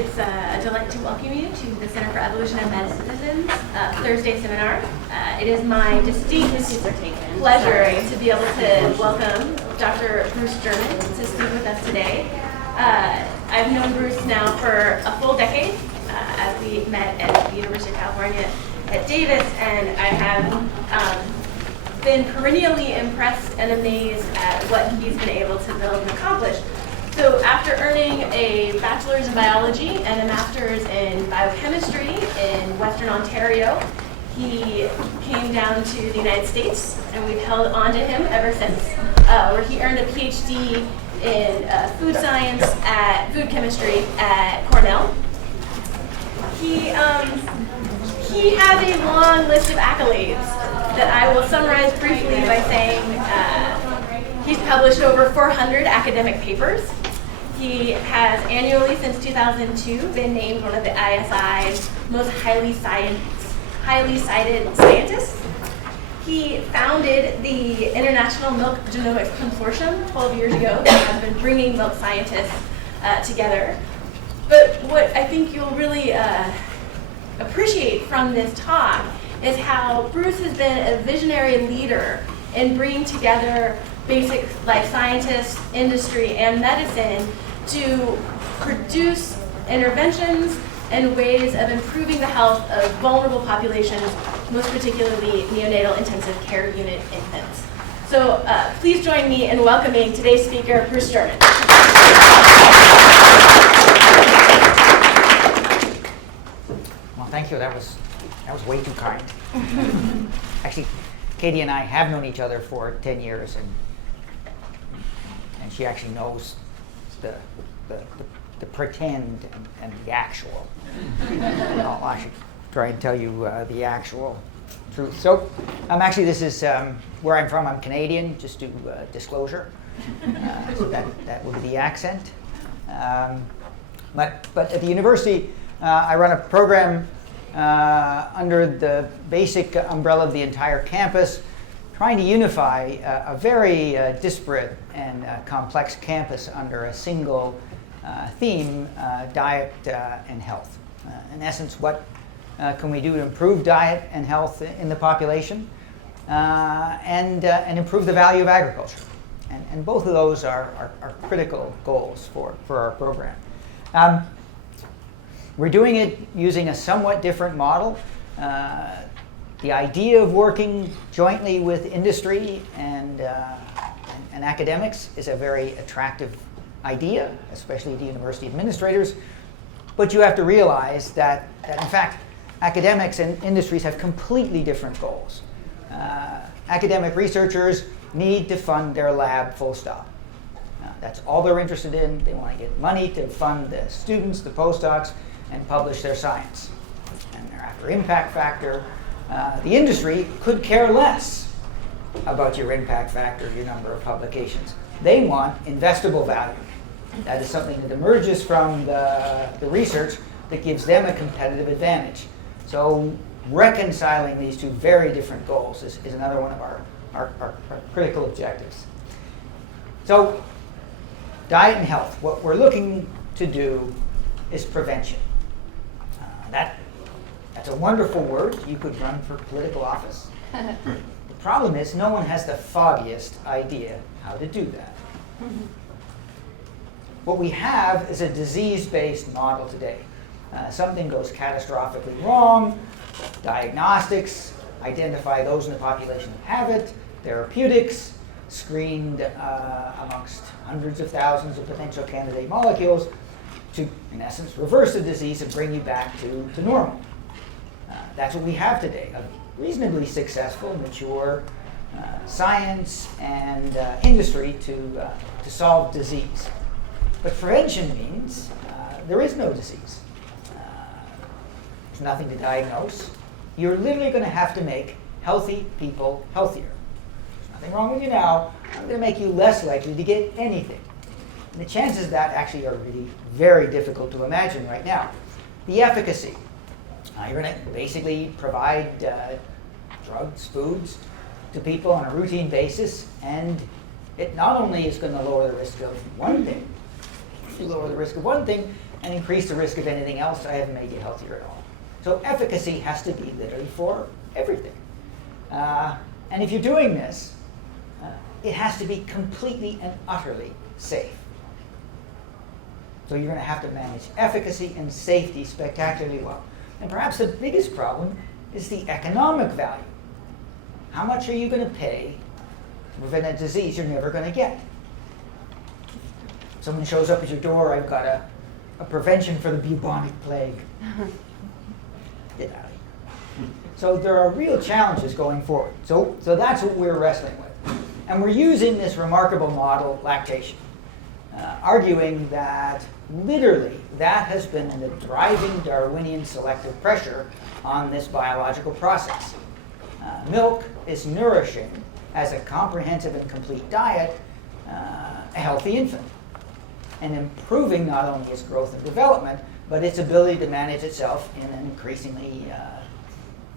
It's a delight to welcome you to the Center for Evolution and Medicine's Thursday seminar. It is my distinct pleasure to be able to welcome Dr. Bruce German to speak with us today. I've known Bruce now for a full decade as we met at the University of California at Davis, and I have been perennially impressed and amazed at what he's been able to build and accomplish. So after earning a bachelor's in biology and a master's in biochemistry in Western Ontario, he came down to the United States, and we've held on to him ever since, where he earned a PhD in food science food chemistry at Cornell. He has a long list of accolades that I will summarize briefly by saying he's published over 400 academic papers. He has annually since 2002 been named one of the ISI's most highly cited scientists. He founded the International Milk Genomics Consortium 12 years ago that has been bringing milk scientists together. But what I think you'll really appreciate from this talk is how Bruce has been a visionary leader in bringing together basic life scientists, industry, and medicine to produce interventions and ways of improving the health of vulnerable populations, most particularly neonatal intensive care unit infants. So please join me in welcoming today's speaker, Bruce German. Well, thank you. That was way too kind. Actually, Katie and I have known each other for 10 years, and she actually knows the pretend and the actual. I'll actually try and tell you the actual truth. So, actually, this is where I'm from. I'm Canadian, just to disclosure. So that would be the accent. But at the university, I run a program under the basic umbrella of the entire campus, trying to unify a very disparate and complex campus under a single theme, diet and health. In essence, what can we do to improve diet and health in the population and improve the value of agriculture? And both of those are critical goals for our program. We're doing it using a somewhat different model. The idea of working jointly with industry and academics is a very attractive idea, especially to university administrators. But you have to realize that in fact, academics and industries have completely different goals. Academic researchers need to fund their lab, full stop. That's all they're interested in. They want to get money to fund the students, the postdocs, and publish their science. And they're after impact factor. The industry could care less about your impact factor, your number of publications. They want investable value. That is something that emerges from the research that gives them a competitive advantage. So reconciling these two very different goals is another one of our critical objectives. So diet and health, what we're looking to do is prevention. That's a wonderful word. You could run for political office. The problem is no one has the foggiest idea how to do that. What we have is a disease-based model today. Something goes catastrophically wrong, diagnostics, identify those in the population that have it, therapeutics, screened amongst hundreds of thousands of potential candidate molecules to, in essence, reverse the disease and bring you back to normal. That's what we have today, a reasonably successful, mature science and industry to solve disease. But prevention means there is no disease. There's nothing to diagnose. You're literally going to have to make healthy people healthier. There's nothing wrong with you now. I'm going to make you less likely to get anything. And the chances of that actually are really very difficult to imagine right now. The efficacy. You're going to basically provide drugs, foods to people on a routine basis, and it not only is going to lower the risk of one thing, you lower the risk of one thing, and increase the risk of anything else, I haven't made you healthier at all. So efficacy has to be literally for everything. And if you're doing this, it has to be completely and utterly safe. So you're going to have to manage efficacy and safety spectacularly well. And perhaps the biggest problem is the economic value. How much are you going to pay to prevent a disease you're never going to get? Someone shows up at your door, I've got a prevention for the bubonic plague. Get out of here. So there are real challenges going forward. So that's what we're wrestling with. And we're using this remarkable model, lactation, arguing that literally that has been the driving Darwinian selective pressure on this biological process. Milk is nourishing, as a comprehensive and complete diet, a healthy infant, and improving not only its growth and development, but its ability to manage itself in an increasingly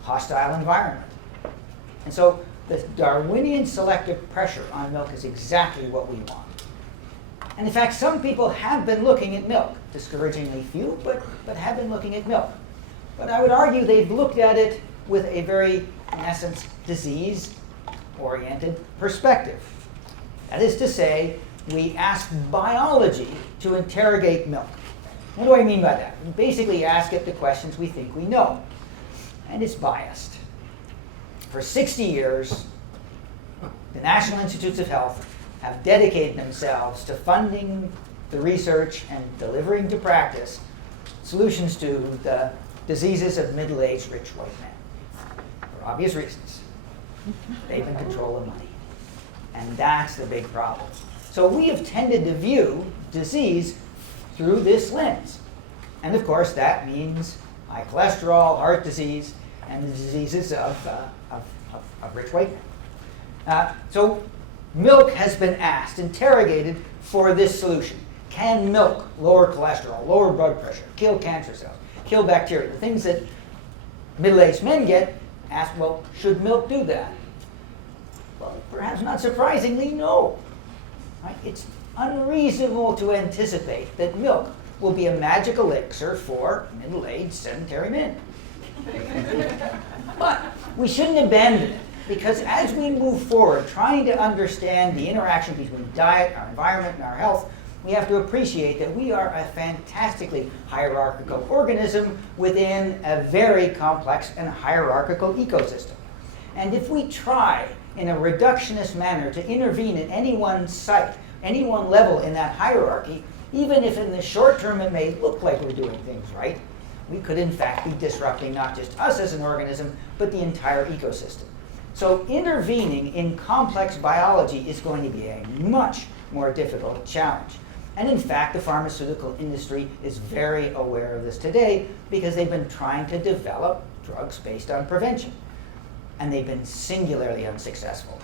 hostile environment. And so the Darwinian selective pressure on milk is exactly what we want. And in fact, some people have been looking at milk, discouragingly few, but have been looking at milk. But I would argue they've looked at it with a very, in essence, disease-oriented perspective. That is to say, we ask biology to interrogate milk. What do I mean by that? We basically ask it the questions we think we know. And it's biased. For 60 years, the National Institutes of Health have dedicated themselves to funding the research and delivering to practice solutions to the diseases of middle-aged rich white men. For obvious reasons. They've in control of money. And that's the big problem. So we have tended to view disease through this lens. And of course, that means high cholesterol, heart disease, and the diseases of rich white men. So milk has been asked, interrogated for this solution. Can milk lower cholesterol, lower blood pressure, kill cancer cells, kill bacteria? The things that middle-aged men get asked, well, should milk do that? Well, perhaps not surprisingly, no. Right? It's unreasonable to anticipate that milk will be a magic elixir for middle-aged sedentary men. But we shouldn't abandon it, because as we move forward trying to understand the interaction between diet, our environment, and our health, we have to appreciate that we are a fantastically hierarchical organism within a very complex and hierarchical ecosystem. And if we try in a reductionist manner to intervene at any one site, any one level in that hierarchy, even if in the short term it may look like we're doing things right, we could in fact be disrupting not just us as an organism, but the entire ecosystem. So intervening in complex biology is going to be a much more difficult challenge. And in fact, the pharmaceutical industry is very aware of this today because they've been trying to develop drugs based on prevention. And they've been singularly unsuccessful.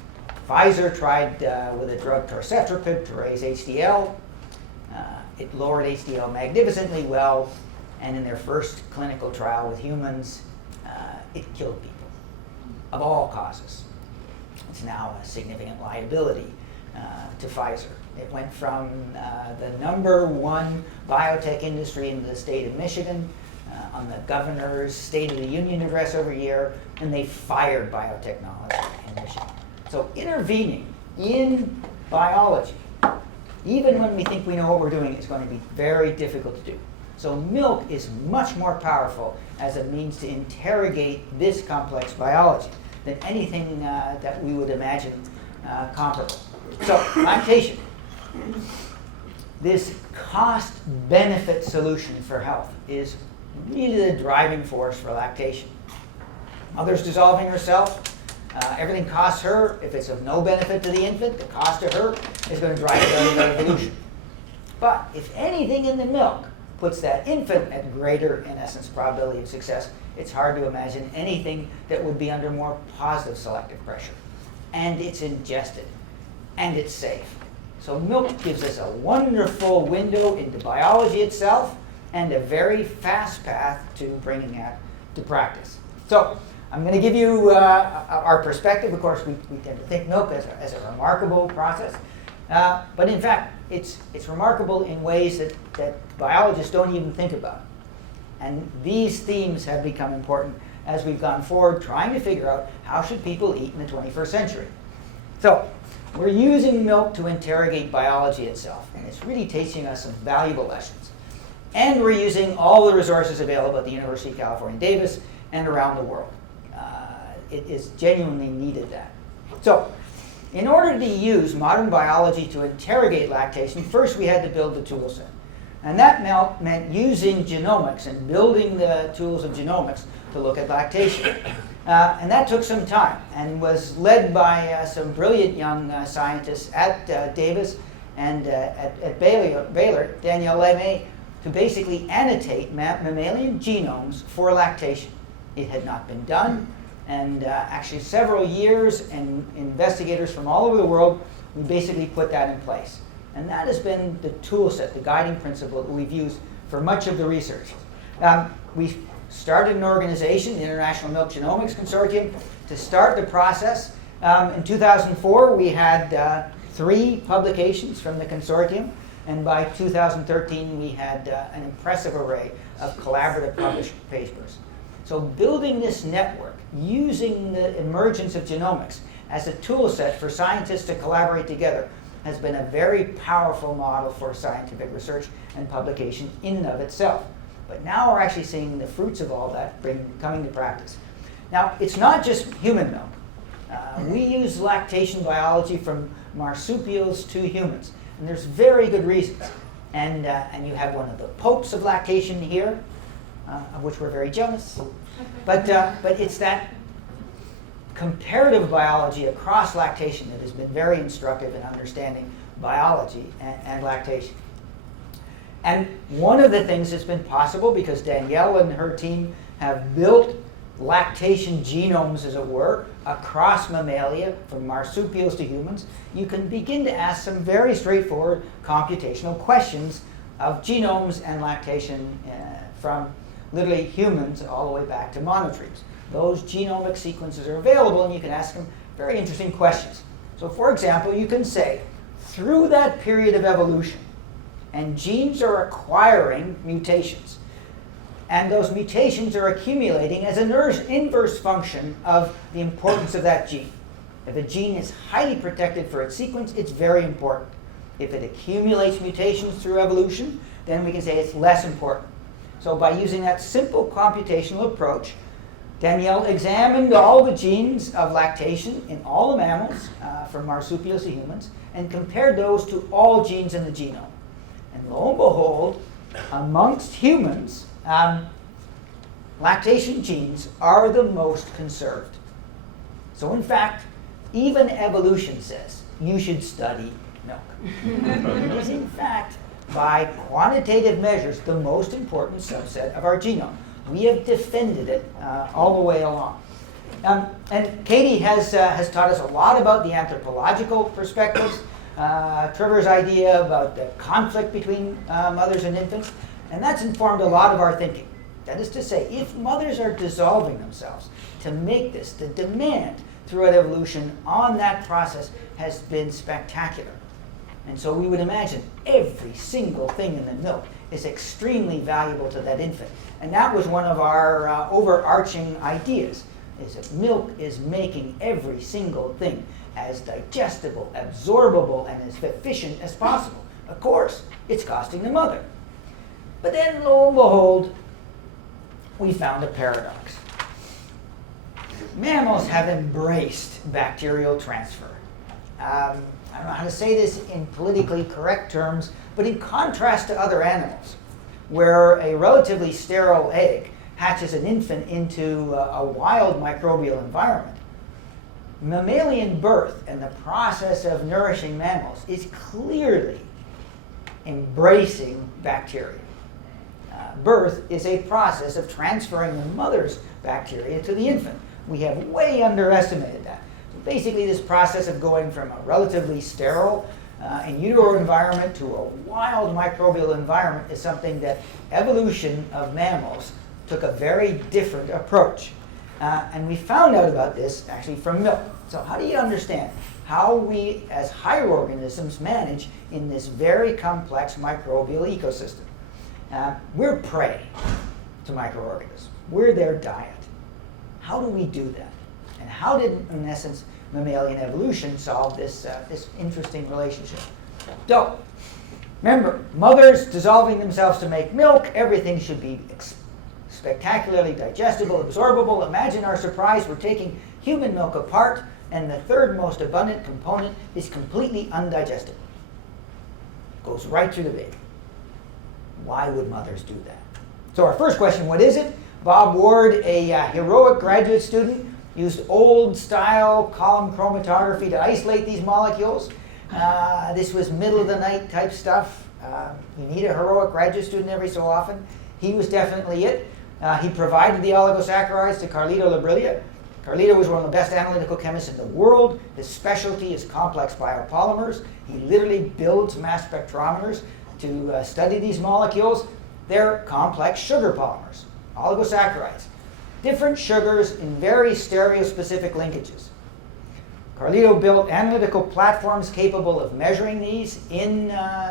Pfizer tried with a drug torcetrapib to raise HDL. It lowered HDL magnificently well, and in their first clinical trial with humans, it killed people of all causes. It's now a significant liability to Pfizer. It went from the #1 biotech industry in the state of Michigan on the governor's State of the Union address every year, and they fired biotechnology in Michigan. So intervening in biology, even when we think we know what we're doing, is going to be very difficult to do. So milk is much more powerful as a means to interrogate this complex biology than anything that we would imagine comparable. So lactation. This cost-benefit solution for health is really the driving force for lactation. Mother's dissolving herself. Everything costs her. If it's of no benefit to the infant, the cost to her is going to drive the evolution. But if anything in the milk puts that infant at greater, in essence, probability of success, it's hard to imagine anything that would be under more positive selective pressure. And it's ingested. And it's safe. So milk gives us a wonderful window into biology itself and a very fast path to bringing that to practice. So I'm going to give you our perspective. Of course, we tend to think milk as a remarkable process. But in fact, it's remarkable in ways that biologists don't even think about. And these themes have become important as we've gone forward trying to figure out how should people eat in the 21st century. So we're using milk to interrogate biology itself, and it's really teaching us some valuable lessons. And we're using all the resources available at the University of California, Davis, and around the world. It is genuinely needed that. So in order to use modern biology to interrogate lactation, first we had to build the tool set. And that meant using genomics and building the tools of genomics to look at lactation. And that took some time and was led by some brilliant young scientists at Davis and at Baylor, Danielle Lemay, to basically annotate mammalian genomes for lactation. It had not been done, and actually several years and investigators from all over the world, we basically put that in place. And that has been the tool set, the guiding principle that we've used for much of the research. We started an organization, the International Milk Genomics Consortium, to start the process. In 2004, we had 3 publications from the consortium, and by 2013, we had an impressive array of collaborative published papers. So building this network, using the emergence of genomics as a tool set for scientists to collaborate together, has been a very powerful model for scientific research and publication in and of itself. But now we're actually seeing the fruits of all that coming to practice. Now, it's not just human milk. We use lactation biology from marsupials to humans, and there's very good reasons. And you have one of the popes of lactation here, of which we're very jealous. But it's that comparative biology across lactation that has been very instructive in understanding biology and lactation. And one of the things that's been possible, because Danielle and her team have built lactation genomes, as it were, across mammalia, from marsupials to humans, you can begin to ask some very straightforward computational questions of genomes and lactation from literally humans all the way back to monotremes. Those genomic sequences are available, and you can ask them very interesting questions. So for example, you can say, through that period of evolution, and genes are acquiring mutations, and those mutations are accumulating as an inverse function of the importance of that gene. If a gene is highly protected for its sequence, it's very important. If it accumulates mutations through evolution, then we can say it's less important. So by using that simple computational approach, Danielle examined all the genes of lactation in all the mammals, from marsupials to humans, and compared those to all genes in the genome. And lo and behold, amongst humans, lactation genes are the most conserved. So in fact, even evolution says you should study milk. It is in fact, by quantitative measures, the most important subset of our genome. We have defended it all the way along. And Katie has taught us a lot about the anthropological perspectives, Trevor's idea about the conflict between mothers and infants, and that's informed a lot of our thinking. That is to say, if mothers are dissolving themselves to make this, the demand throughout evolution on that process has been spectacular. And so we would imagine every single thing in the milk is extremely valuable to that infant. And that was one of our overarching ideas, is that milk is making every single thing as digestible, absorbable, and as efficient as possible. Of course, it's costing the mother. But then, lo and behold, we found a paradox. Mammals have embraced bacterial transfer. I don't know how to say this in politically correct terms, but in contrast to other animals, where a relatively sterile egg hatches an infant into a wild microbial environment, mammalian birth and the process of nourishing mammals is clearly embracing bacteria. Birth is a process of transferring the mother's bacteria to the infant. We have way underestimated that. So basically, this process of going from a relatively sterile in utero environment to a wild microbial environment is something that evolution of mammals took a very different approach. And we found out about this actually from milk. So how do you understand how we as higher organisms manage in this very complex microbial ecosystem? We're prey to microorganisms. We're their diet. How do we do that? And how did, in essence, mammalian evolution solve this interesting relationship? So, remember, mothers dissolving themselves to make milk, everything should be spectacularly digestible, absorbable. Imagine our surprise, we're taking human milk apart, and the third most abundant component is completely undigestible. Goes right through the baby. Why would mothers do that? So our first question, what is it? Bob Ward, a heroic graduate student, used old-style column chromatography to isolate these molecules. This was middle-of-the-night type stuff. You need a heroic graduate student every so often. He was definitely it. He provided the oligosaccharides to Carlito Labriglia. Carlito was one of the best analytical chemists in the world. His specialty is complex biopolymers. He literally builds mass spectrometers to study these molecules. They're complex sugar polymers, oligosaccharides. Different sugars in very stereospecific linkages. Carlito built analytical platforms capable of measuring these in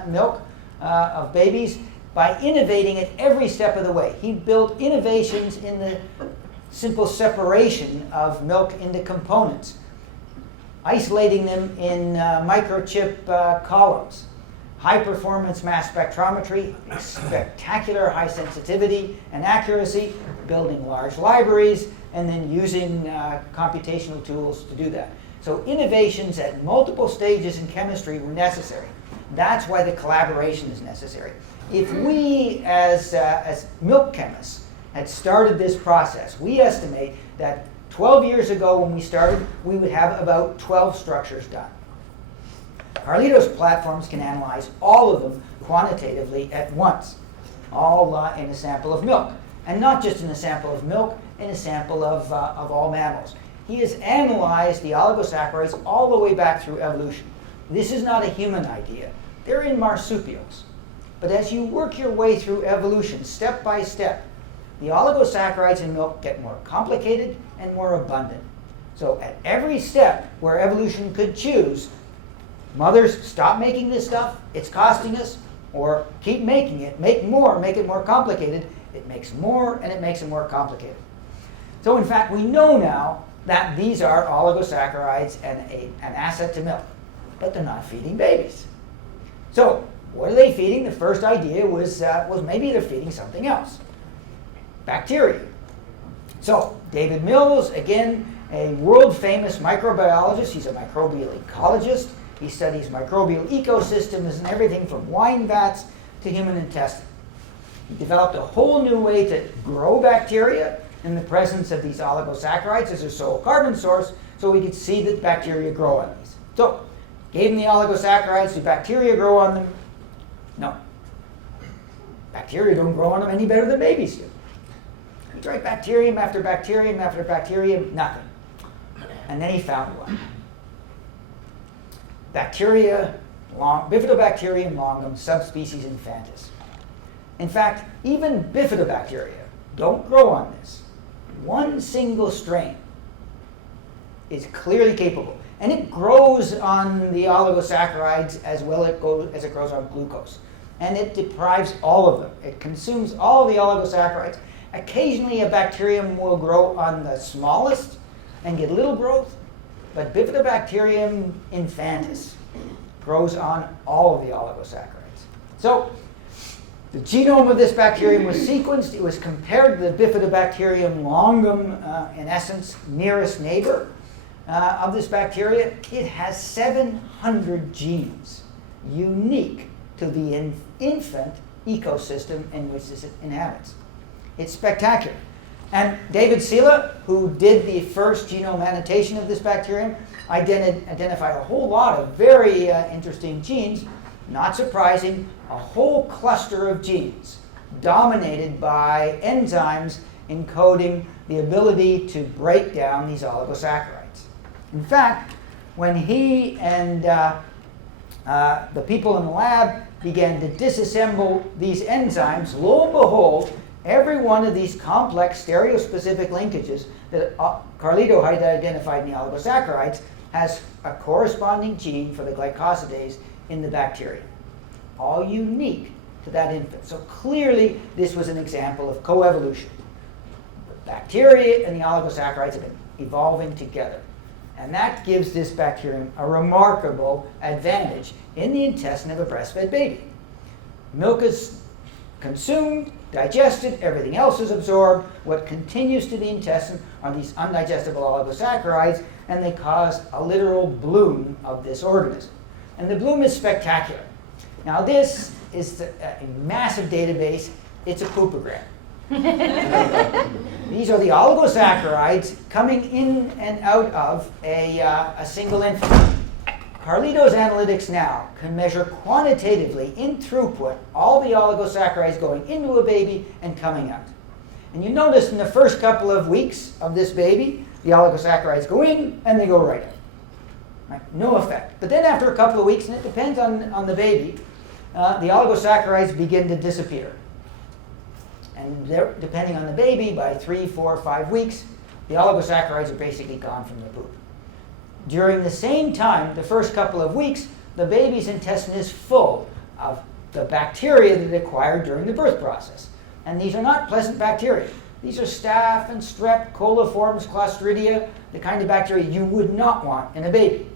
milk of babies by innovating at every step of the way. He built innovations in the simple separation of milk into components, isolating them in microchip columns, high-performance mass spectrometry, spectacular high sensitivity and accuracy, building large libraries, and then using computational tools to do that. So innovations at multiple stages in chemistry were necessary. That's why the collaboration is necessary. If we, as milk chemists, had started this process, we estimate that 12 years ago when we started, we would have about 12 structures done. Carlito's platforms can analyze all of them quantitatively at once, all in a sample of milk. And not just in a sample of milk, in a sample of all mammals. He has analyzed the oligosaccharides all the way back through evolution. This is not a human idea. They're in marsupials. But as you work your way through evolution, step by step, the oligosaccharides in milk get more complicated and more abundant. So at every step where evolution could choose, mothers, stop making this stuff, it's costing us, or keep making it, make more, make it more complicated. It makes more and it makes it more complicated. So in fact, we know now that these are oligosaccharides and an asset to milk, but they're not feeding babies. So what are they feeding? The first idea was maybe they're feeding something else. Bacteria. So David Mills, again, a world-famous microbiologist. He's a microbial ecologist. He studies microbial ecosystems and everything from wine vats to human intestine. He developed a whole new way to grow bacteria in the presence of these oligosaccharides as their sole carbon source, so we could see that bacteria grow on these. So, gave them the oligosaccharides. Do bacteria grow on them? No. Bacteria don't grow on them any better than babies do. He tried bacterium after bacterium after bacterium, nothing. And then he found one. Bifidobacterium longum, subspecies infantis. In fact, even bifidobacteria don't grow on this. One single strain is clearly capable. And it grows on the oligosaccharides as well as it grows on glucose. And it deprives all of them. It consumes all of the oligosaccharides. Occasionally a bacterium will grow on the smallest and get little growth, but Bifidobacterium infantis grows on all of the oligosaccharides. So the genome of this bacterium was sequenced. It was compared to the Bifidobacterium longum, in essence, nearest neighbor of this bacteria. It has 700 genes, unique to the infant ecosystem in which it inhabits. It's spectacular. And David Sela, who did the first genome annotation of this bacterium, identified a whole lot of very interesting genes. Not surprising, a whole cluster of genes dominated by enzymes encoding the ability to break down these oligosaccharides. In fact, when he and the people in the lab began to disassemble these enzymes, lo and behold, every one of these complex stereospecific linkages that Carlito had identified in the oligosaccharides has a corresponding gene for the glycosidase in the bacteria, all unique to that infant. So clearly, this was an example of coevolution. The bacteria and the oligosaccharides have been evolving together. And that gives this bacterium a remarkable advantage in the intestine of a breastfed baby. Milk is consumed, digested, everything else is absorbed. What continues to the intestine are these undigestible oligosaccharides, and they cause a literal bloom of this organism. And the bloom is spectacular. Now this is a massive database. It's a poopogram. These are the oligosaccharides coming in and out of a single infant. Carlito's analytics now can measure quantitatively in throughput all the oligosaccharides going into a baby and coming out. And you notice in the first couple of weeks of this baby, the oligosaccharides go in and they go right out. Right? No effect. But then after a couple of weeks, and it depends on the baby, the oligosaccharides begin to disappear. And depending on the baby, by 3, 4, 5 weeks, the oligosaccharides are basically gone from the poop. During the same time, the first couple of weeks, the baby's intestine is full of the bacteria that it acquired during the birth process. And these are not pleasant bacteria. These are staph and strep, coliforms, clostridia, the kind of bacteria you would not want in a baby.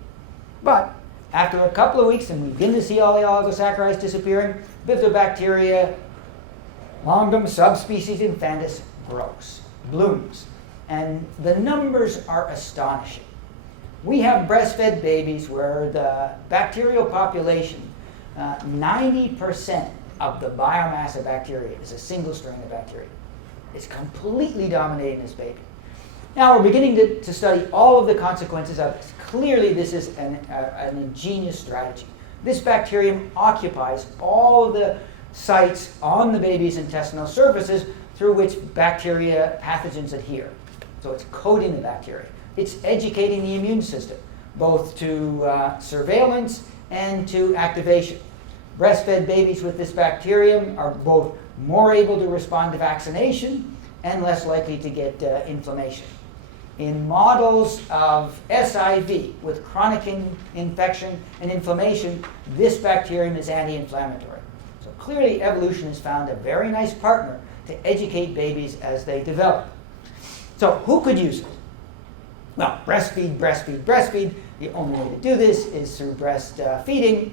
But after a couple of weeks, and we begin to see all the oligosaccharides disappearing, bifidobacteria longum subspecies infantis grows, blooms. And the numbers are astonishing. We have breastfed babies where the bacterial population, 90% of the biomass of bacteria is a single strain of bacteria. It's completely dominating this baby. Now we're beginning to study all of the consequences of this. Clearly this is an ingenious strategy. This bacterium occupies all of the sites on the baby's intestinal surfaces through which bacteria pathogens adhere. So it's coating the bacteria. It's educating the immune system, both to surveillance and to activation. Breastfed babies with this bacterium are both more able to respond to vaccination and less likely to get inflammation. In models of SIV with chronic infection and inflammation, this bacterium is anti-inflammatory. So clearly evolution has found a very nice partner to educate babies as they develop. So who could use it? Well, breastfeed, breastfeed, breastfeed. The only way to do this is through breastfeeding.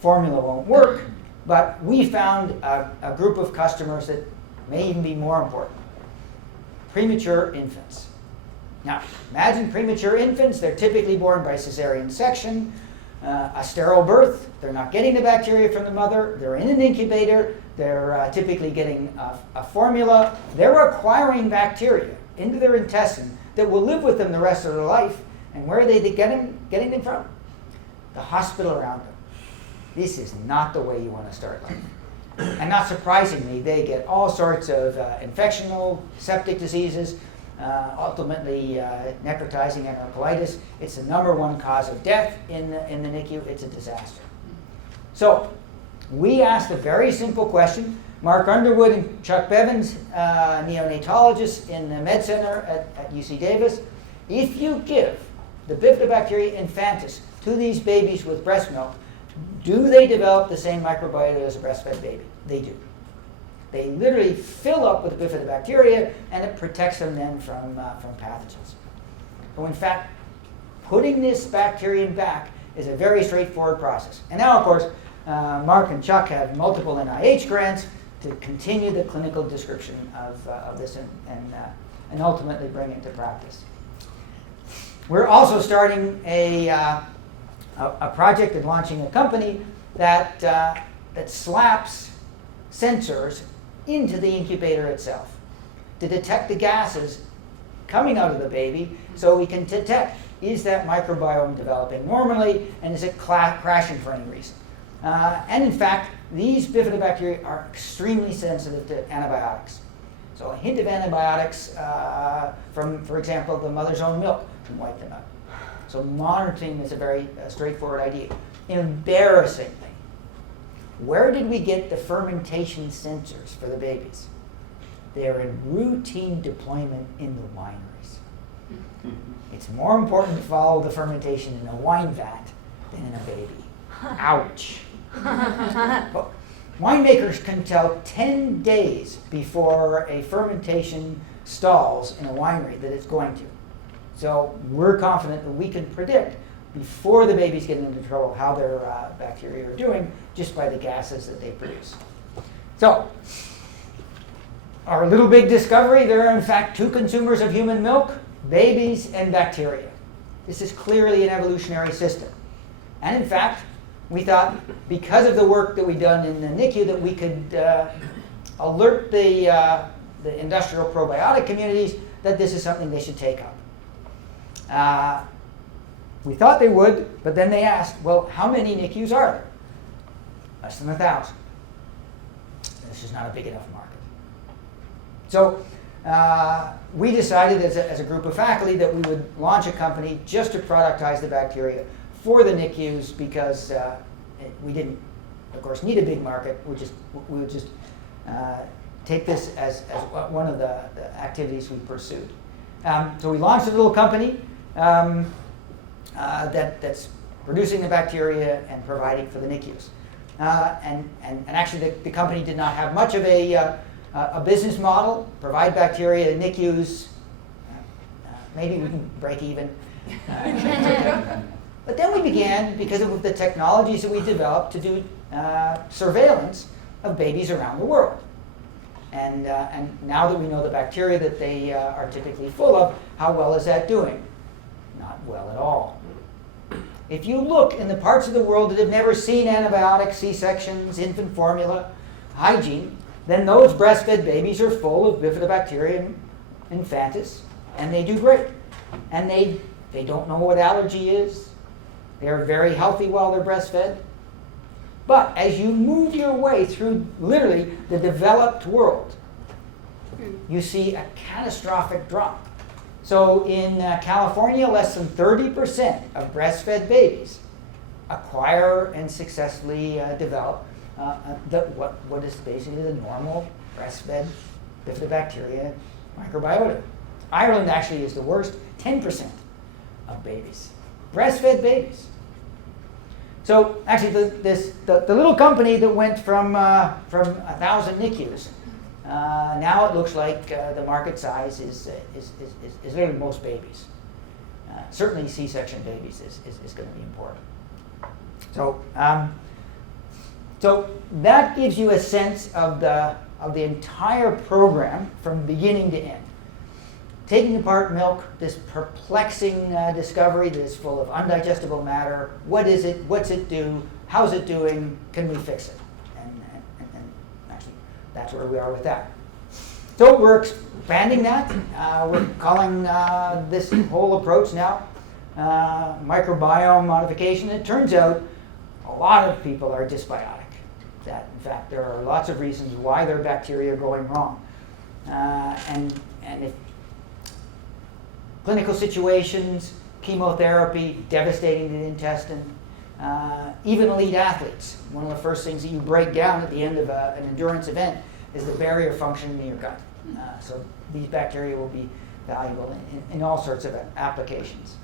Formula won't work, but we found a group of customers that may even be more important. Premature infants. Now, imagine premature infants. They're typically born by cesarean section, a sterile birth. They're not getting the bacteria from the mother. They're in an incubator. They're typically getting a formula. They're acquiring bacteria into their intestine that will live with them the rest of their life. And where are they getting them from? The hospital around them. This is not the way you want to start life. And not surprisingly, they get all sorts of infectional septic diseases, ultimately necrotizing enterocolitis. It's the #1 cause of death in the NICU. It's a disaster. So we asked a very simple question. Mark Underwood and Chuck Bevins, neonatologists in the Med Center at UC Davis, if you give the Bifidobacteria infantis to these babies with breast milk, do they develop the same microbiota as a breastfed baby? They do. They literally fill up with bifidobacteria, and it protects them then from pathogens. So in fact, putting this bacterium back is a very straightforward process. And now, of course, Mark and Chuck have multiple NIH grants to continue the clinical description of this and ultimately bring it to practice. We're also starting a project and launching a company that slaps sensors into the incubator itself to detect the gases coming out of the baby, so we can detect, is that microbiome developing normally, and is it crashing for any reason? And in fact, these bifidobacteria are extremely sensitive to antibiotics. So a hint of antibiotics from, for example, the mother's own milk can wipe them out. So monitoring is a very straightforward idea. Embarrassingly, where did we get the fermentation sensors for the babies? They're in routine deployment in the wineries. It's more important to follow the fermentation in a wine vat than in a baby. Ouch. But winemakers can tell 10 days before a fermentation stalls in a winery that it's going to. So we're confident that we can predict before the babies get into trouble how their bacteria are doing just by the gases that they produce. So our little big discovery, there are in fact two consumers of human milk, babies and bacteria. This is clearly an evolutionary system. And in fact, we thought because of the work that we've done in the NICU that we could alert the industrial probiotic communities that this is something they should take up. We thought they would, but then they asked, well, how many NICUs are there? Less than 1,000. This is not a big enough market. So we decided as a group of faculty that we would launch a company just to productize the bacteria for the NICUs because we didn't, of course, need a big market. We would just take this as one of the activities we pursued. So we launched a little company that's producing the bacteria and providing for the NICUs. And actually the company did not have much of a business model, provide bacteria to NICUs, maybe we can break even. But then we began, because of the technologies that we developed, to do surveillance of babies around the world. And now that we know the bacteria that they are typically full of, how well is that doing? Not well at all. If you look in the parts of the world that have never seen antibiotics, C-sections, infant formula, hygiene, then those breastfed babies are full of Bifidobacterium infantis, and they do great. And they don't know what allergy is. They're very healthy while they're breastfed. But as you move your way through literally the developed world, you see a catastrophic drop. So in California, less than 30% of breastfed babies acquire and successfully develop what is basically the normal breastfed Bifidobacteria microbiota. Ireland actually is the worst, 10% of babies. Breastfed babies. So actually the little company that went from 1,000 NICUs, now it looks like the market size is literally most babies. Certainly C-section babies is going to be important. So that gives you a sense of the entire program from beginning to end. Taking apart milk, this perplexing discovery that is full of undigestible matter. What is it? What's it do? How's it doing? Can we fix it? And actually, that's where we are with that. So we're expanding that. We're calling this whole approach now microbiome modification. It turns out a lot of people are dysbiotic. That, in fact, there are lots of reasons why their bacteria are going wrong. And if clinical situations, chemotherapy, devastating the intestine, even elite athletes. One of the first things that you break down at the end of an endurance event is the barrier function in your gut. So these bacteria will be valuable in all sorts of applications.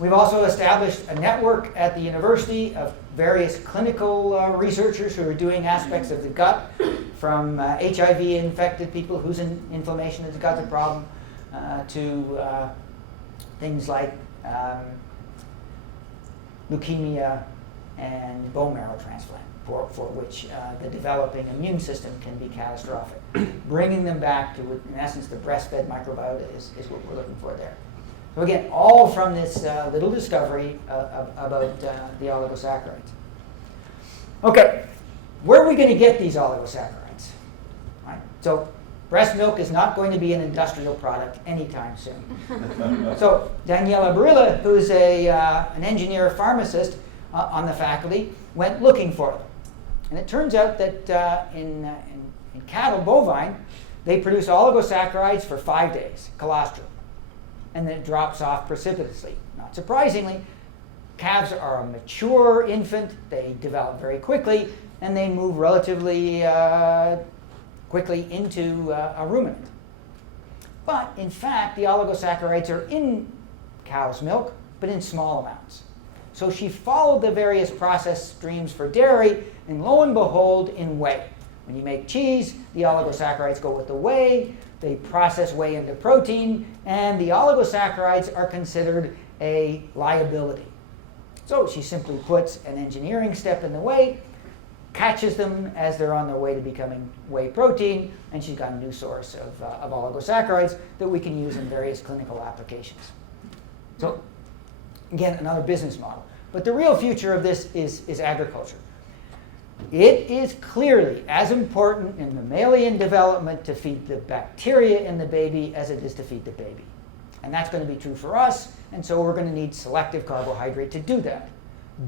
We've also established a network at the university of various clinical researchers who are doing aspects of the gut, from HIV-infected people whose inflammation has got the problem, to things like leukemia and bone marrow transplant, for which the developing immune system can be catastrophic. Bringing them back to, in essence, the breastfed microbiota is what we're looking for there. So again, all from this little discovery about the oligosaccharides. Okay, where are we going to get these oligosaccharides? Right? So breast milk is not going to be an industrial product anytime soon. So Daniela Barilla, who's an engineer pharmacist on the faculty, went looking for them. And it turns out that in cattle, bovine, they produce oligosaccharides for 5 days, colostrum. And then it drops off precipitously. Not surprisingly, calves are a mature infant. They develop very quickly, and they move relatively quickly into a ruminant. But in fact, the oligosaccharides are in cow's milk, but in small amounts. So she followed the various process streams for dairy, and lo and behold, in whey. When you make cheese, the oligosaccharides go with the whey, they process whey into protein, and the oligosaccharides are considered a liability. So she simply puts an engineering step in the whey, catches them as they're on their way to becoming whey protein, and she's got a new source of oligosaccharides that we can use in various clinical applications. So again, another business model. But the real future of this is agriculture. It is clearly as important in mammalian development to feed the bacteria in the baby as it is to feed the baby. And that's going to be true for us, and so we're going to need selective carbohydrate to do that.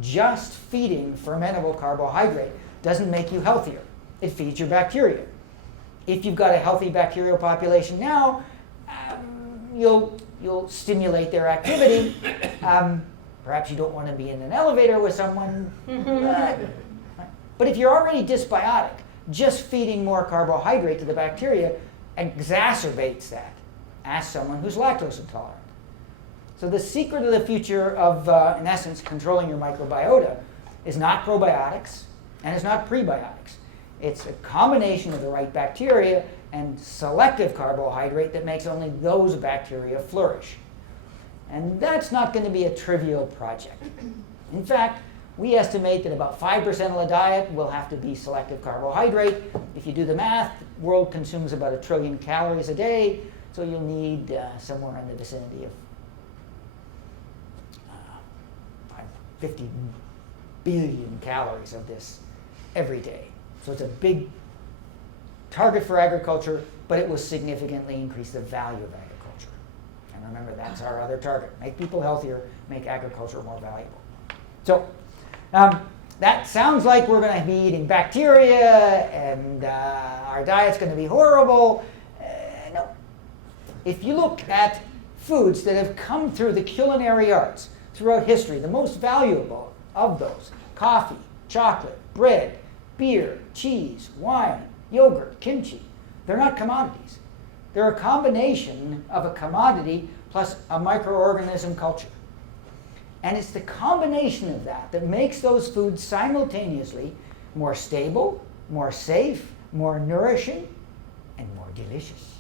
Just feeding fermentable carbohydrate doesn't make you healthier. It feeds your bacteria. If you've got a healthy bacterial population now, you'll stimulate their activity. Perhaps you don't want to be in an elevator with someone. But if you're already dysbiotic, just feeding more carbohydrate to the bacteria exacerbates that. Ask someone who's lactose intolerant. So the secret of the future of, in essence, controlling your microbiota is not probiotics and it's not prebiotics. It's a combination of the right bacteria and selective carbohydrate that makes only those bacteria flourish. And that's not going to be a trivial project. In fact, we estimate that about 5% of the diet will have to be selective carbohydrate. If you do the math, the world consumes about 1 trillion calories a day, so you'll need somewhere in the vicinity of 50 billion calories of this every day. So it's a big target for agriculture, but it will significantly increase the value of agriculture. And remember, that's our other target. Make people healthier, make agriculture more valuable. So that sounds like we're going to be eating bacteria and our diet's going to be horrible. No. If you look at foods that have come through the culinary arts throughout history, the most valuable of those, coffee, chocolate, bread, beer, cheese, wine, yogurt, kimchi, they're not commodities. They're a combination of a commodity plus a microorganism culture. And it's the combination of that that makes those foods simultaneously more stable, more safe, more nourishing, and more delicious.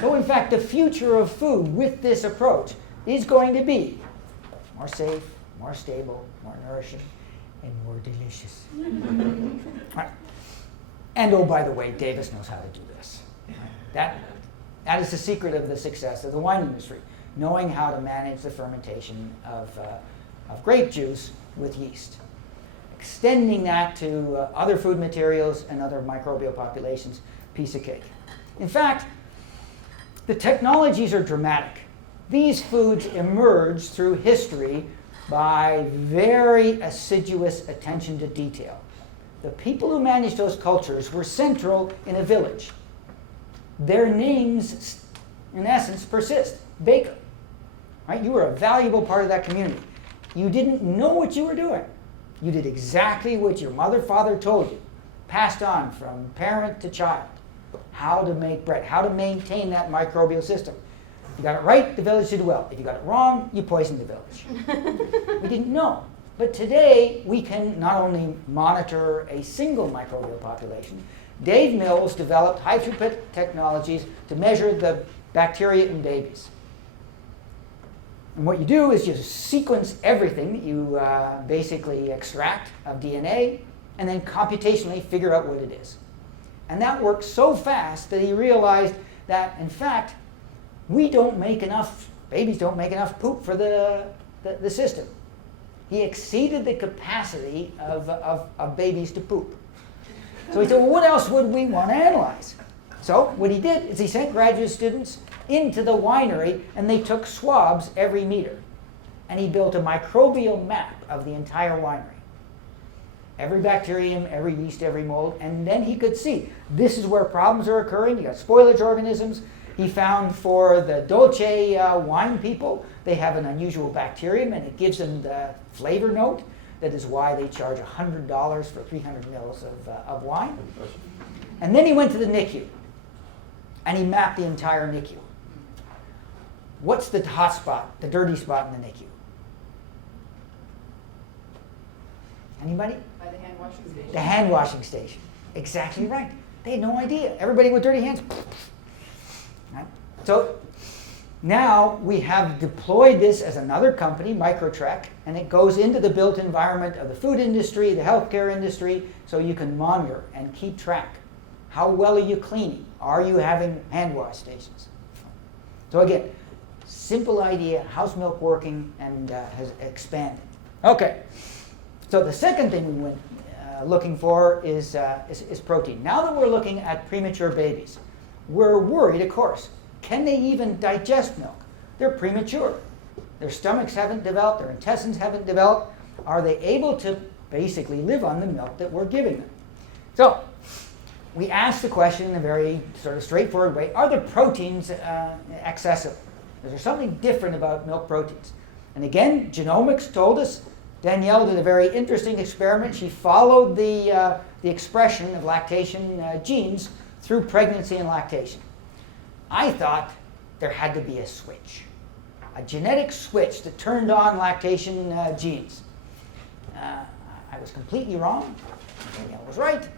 So in fact, the future of food with this approach is going to be more safe, more stable, more nourishing, and more delicious. Right. And oh, by the way, Davis knows how to do this. That is the secret of the success of the wine industry, knowing how to manage the fermentation of grape juice with yeast. Extending that to other food materials and other microbial populations, piece of cake. In fact, the technologies are dramatic. These foods emerge through history by very assiduous attention to detail. The people who managed those cultures were central in a village. Their names, in essence, persist. Baker. Right? You were a valuable part of that community. You didn't know what you were doing. You did exactly what your mother, father told you, passed on from parent to child. How to make bread, how to maintain that microbial system. If you got it right, the village did well. If you got it wrong, you poisoned the village. We didn't know. But today, we can not only monitor a single microbial population. Dave Mills developed high-throughput technologies to measure the bacteria in babies. And what you do is you sequence everything that you basically extract of DNA and then computationally figure out what it is. And that worked so fast that he realized that, in fact, babies don't make enough poop for the system. He exceeded the capacity of babies to poop. So he said, well, what else would we want to analyze? So what he did is he sent graduate students into the winery and they took swabs every meter. And he built a microbial map of the entire winery. Every bacterium, every yeast, every mold, and then he could see this is where problems are occurring. You got spoilage organisms. He found for the Dolce wine people, they have an unusual bacterium and it gives them the flavor note. That is why they charge $100 for 300 mils of wine. And then he went to the NICU. and he mapped the entire NICU. What's the hot spot, the dirty spot in the NICU? Anybody? By the hand washing station. The hand washing station. Exactly right. They had no idea. Everybody with dirty hands. Right? So now we have deployed this as another company, Microtrek, and it goes into the built environment of the food industry, the healthcare industry, so you can monitor and keep track. How well are you cleaning? Are you having hand wash stations? So again, simple idea, how's milk working, and has expanded. Okay, so the second thing we went looking for is protein. Now that we're looking at premature babies, we're worried, of course. Can they even digest milk? They're premature. Their stomachs haven't developed, their intestines haven't developed. Are they able to basically live on the milk that we're giving them? So we asked the question in a very sort of straightforward way, are the proteins accessible? Is there something different about milk proteins? And again, genomics told us. Danielle did a very interesting experiment. She followed the expression of lactation genes through pregnancy and lactation. I thought there had to be a switch, a genetic switch that turned on lactation genes. I was completely wrong. Danielle was right.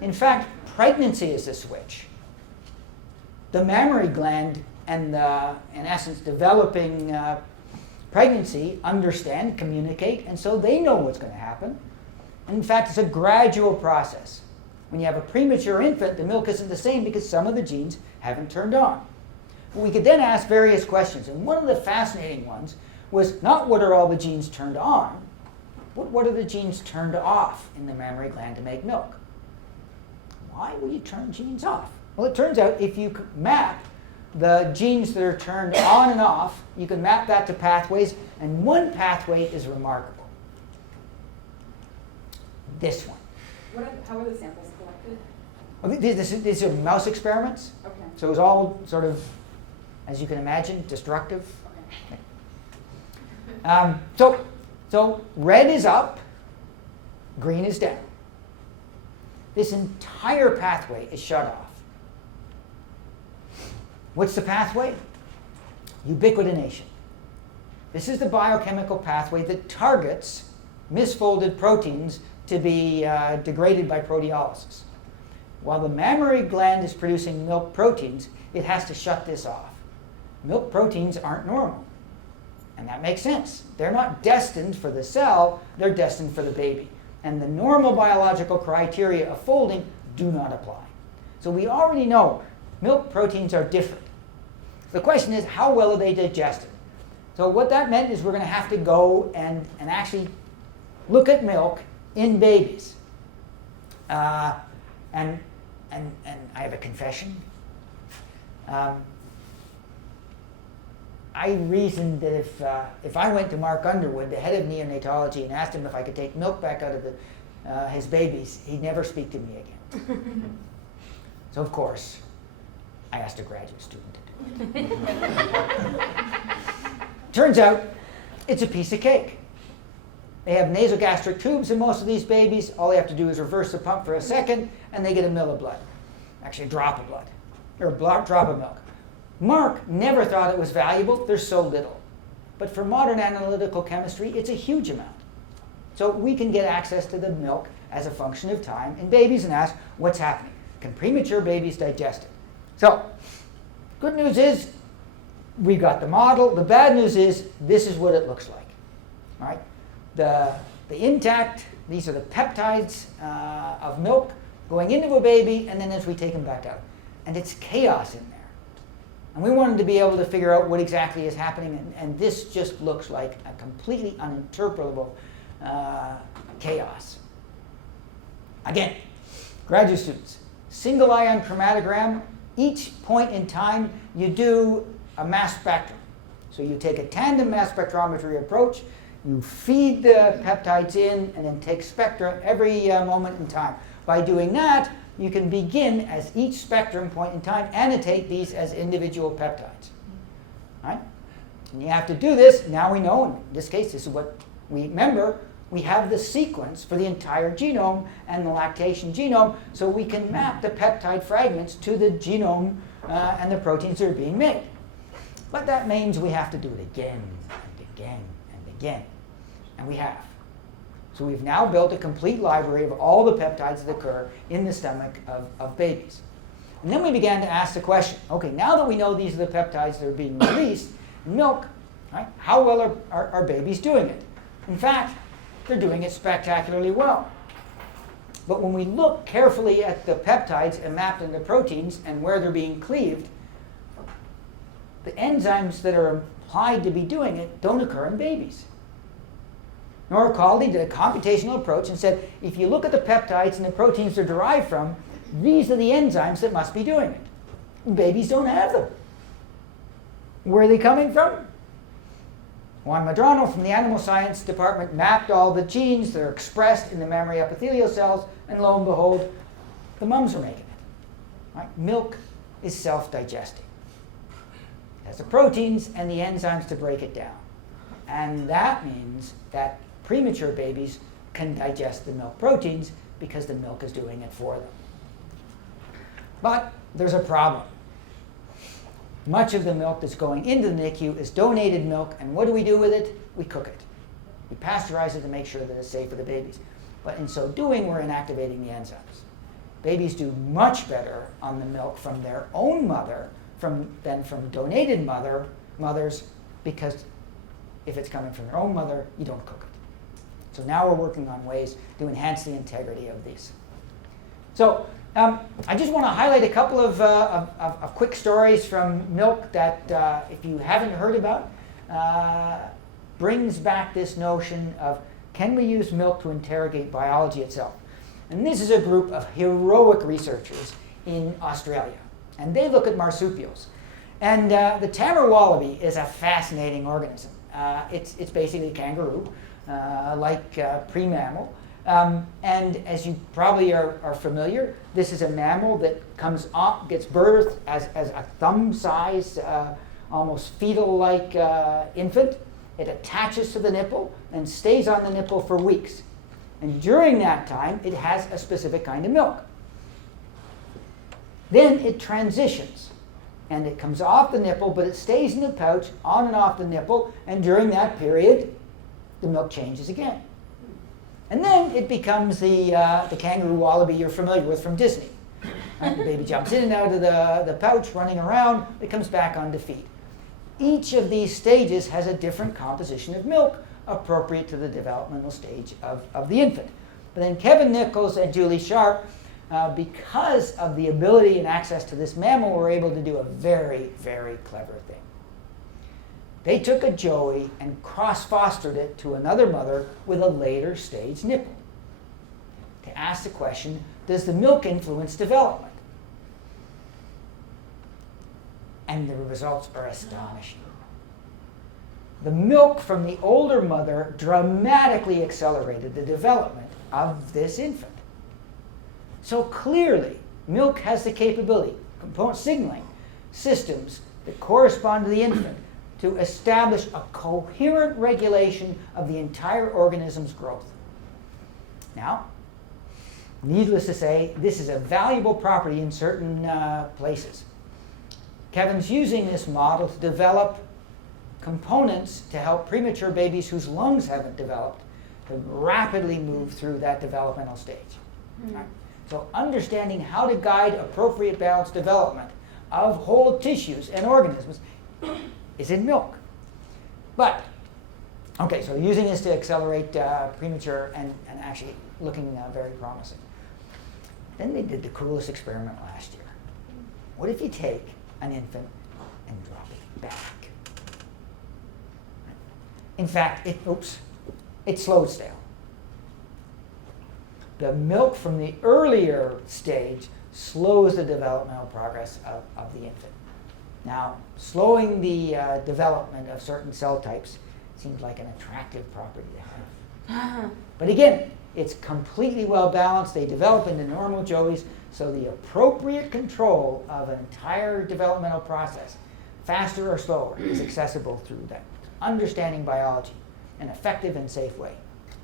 In fact, pregnancy is the switch. The mammary gland and the, in essence, developing pregnancy understand, communicate, and so they know what's going to happen. And in fact, it's a gradual process. When you have a premature infant, the milk isn't the same because some of the genes haven't turned on. We could then ask various questions, and one of the fascinating ones was not what are all the genes turned on, but what are the genes turned off in the mammary gland to make milk? Why would you turn genes off? Well, it turns out if you map the genes that are turned on and off, you can map that to pathways, and one pathway is remarkable. This one. How are the samples collected? Well, these are mouse experiments. Okay. So it was all sort of, as you can imagine, destructive. Okay. So red is up, green is down. This entire pathway is shut off. What's the pathway? Ubiquitination. This is the biochemical pathway that targets misfolded proteins to be degraded by proteolysis. While the mammary gland is producing milk proteins, it has to shut this off. Milk proteins aren't normal. And that makes sense. They're not destined for the cell, they're destined for the baby. And the normal biological criteria of folding do not apply. So we already know milk proteins are different. The question is, how well are they digested? So what that meant is we're going to have to go and actually look at milk in babies. And I have a confession. I reasoned that if I went to Mark Underwood, the head of neonatology, and asked him if I could take milk back out of his babies, he'd never speak to me again. So of course, I asked a graduate student to do it. Turns out, it's a piece of cake. They have nasogastric tubes in most of these babies. All they have to do is reverse the pump for a second, and they get a mill of blood. Actually, a drop of blood, or a drop of milk. Mark never thought it was valuable. There's so little. But for modern analytical chemistry, it's a huge amount. So we can get access to the milk as a function of time in babies and ask, what's happening? Can premature babies digest it? So, good news is, we got the model. The bad news is, this is what it looks like. All right? The intact, these are the peptides of milk going into a baby, and then as we take them back out. And it's chaos in there. And we wanted to be able to figure out what exactly is happening, and this just looks like a completely uninterpretable chaos. Again, graduate students, single ion chromatogram, each point in time you do a mass spectrum. So you take a tandem mass spectrometry approach, you feed the peptides in, and then take spectra every moment in time. By doing that, you can begin, as each spectrum point in time, annotate these as individual peptides. Right? And you have to do this. Now we know, in this case, this is what we remember. We have the sequence for the entire genome and the lactation genome, so we can map the peptide fragments to the genome and the proteins that are being made. But that means we have to do it again and again and again. And we have. So we've now built a complete library of all the peptides that occur in the stomach of babies. And then we began to ask the question, okay, now that we know these are the peptides that are being released in milk, right, how well are babies doing it? In fact, they're doing it spectacularly well. But when we look carefully at the peptides and mapped into proteins and where they're being cleaved, the enzymes that are implied to be doing it don't occur in babies. Virology did a computational approach and said, if you look at the peptides and the proteins they're derived from, these are the enzymes that must be doing it. Babies don't have them. Where are they coming from? Juan Medrano from the Animal Science Department mapped all the genes that are expressed in the mammary epithelial cells, and lo and behold, the mums are making it. Right? Milk is self-digesting. It has the proteins and the enzymes to break it down. And that means that premature babies can digest the milk proteins because the milk is doing it for them. But there's a problem. Much of the milk that's going into the NICU is donated milk, and what do we do with it? We cook it. We pasteurize it to make sure that it's safe for the babies. But in so doing, we're inactivating the enzymes. Babies do much better on the milk from their own mother than from donated mothers, because if it's coming from their own mother, you don't cook it. So now we're working on ways to enhance the integrity of these. So I just want to highlight a couple of quick stories from milk that, if you haven't heard about, brings back this notion of, can we use milk to interrogate biology itself? And this is a group of heroic researchers in Australia. And they look at marsupials. And the tamer wallaby is a fascinating organism. It's basically a kangaroo, like pre-mammal. And as you probably are familiar, this is a mammal that comes up, gets birthed as a thumb-sized, almost fetal-like infant. It attaches to the nipple and stays on the nipple for weeks. And during that time, it has a specific kind of milk. Then it transitions, and it comes off the nipple, but it stays in the pouch, on and off the nipple, and during that period, the milk changes again. And then it becomes the kangaroo wallaby you're familiar with from Disney. Right? The baby jumps in and out of the pouch, running around. It comes back onto feed. Each of these stages has a different composition of milk appropriate to the developmental stage of the infant. But then Kevin Nichols and Julie Sharp, because of the ability and access to this mammal, were able to do a very, very clever thing. They took a joey and cross-fostered it to another mother with a later stage nipple to ask the question, does the milk influence development? And the results are astonishing. The milk from the older mother dramatically accelerated the development of this infant. So clearly, milk has the capability, component signaling systems that correspond to the infant, to establish a coherent regulation of the entire organism's growth. Now, needless to say, this is a valuable property in certain places. Kevin's using this model to develop components to help premature babies whose lungs haven't developed to rapidly move through that developmental stage. Right? So understanding how to guide appropriate balanced development of whole tissues and organisms is in milk. But, okay, so using this to accelerate premature and actually looking very promising. Then they did the coolest experiment last year. What if you take an infant and drop it back? In fact, it slows down. The milk from the earlier stage slows the developmental progress of the infant. Now, slowing the development of certain cell types seems like an attractive property to have. But again, it's completely well balanced. They develop into normal joeys, so the appropriate control of an entire developmental process, faster or slower, is accessible through that understanding biology in an effective and safe way.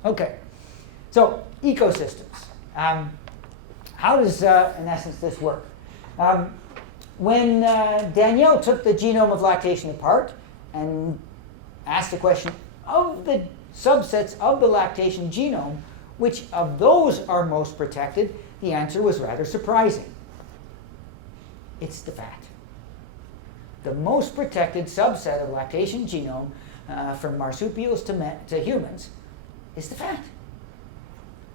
Okay, so ecosystems. How does, in essence, this work? when Danielle took the genome of lactation apart and asked the question of the subsets of the lactation genome, which of those are most protected, the answer was rather surprising. It's the fat. The most protected subset of lactation genome from marsupials to humans is the fat.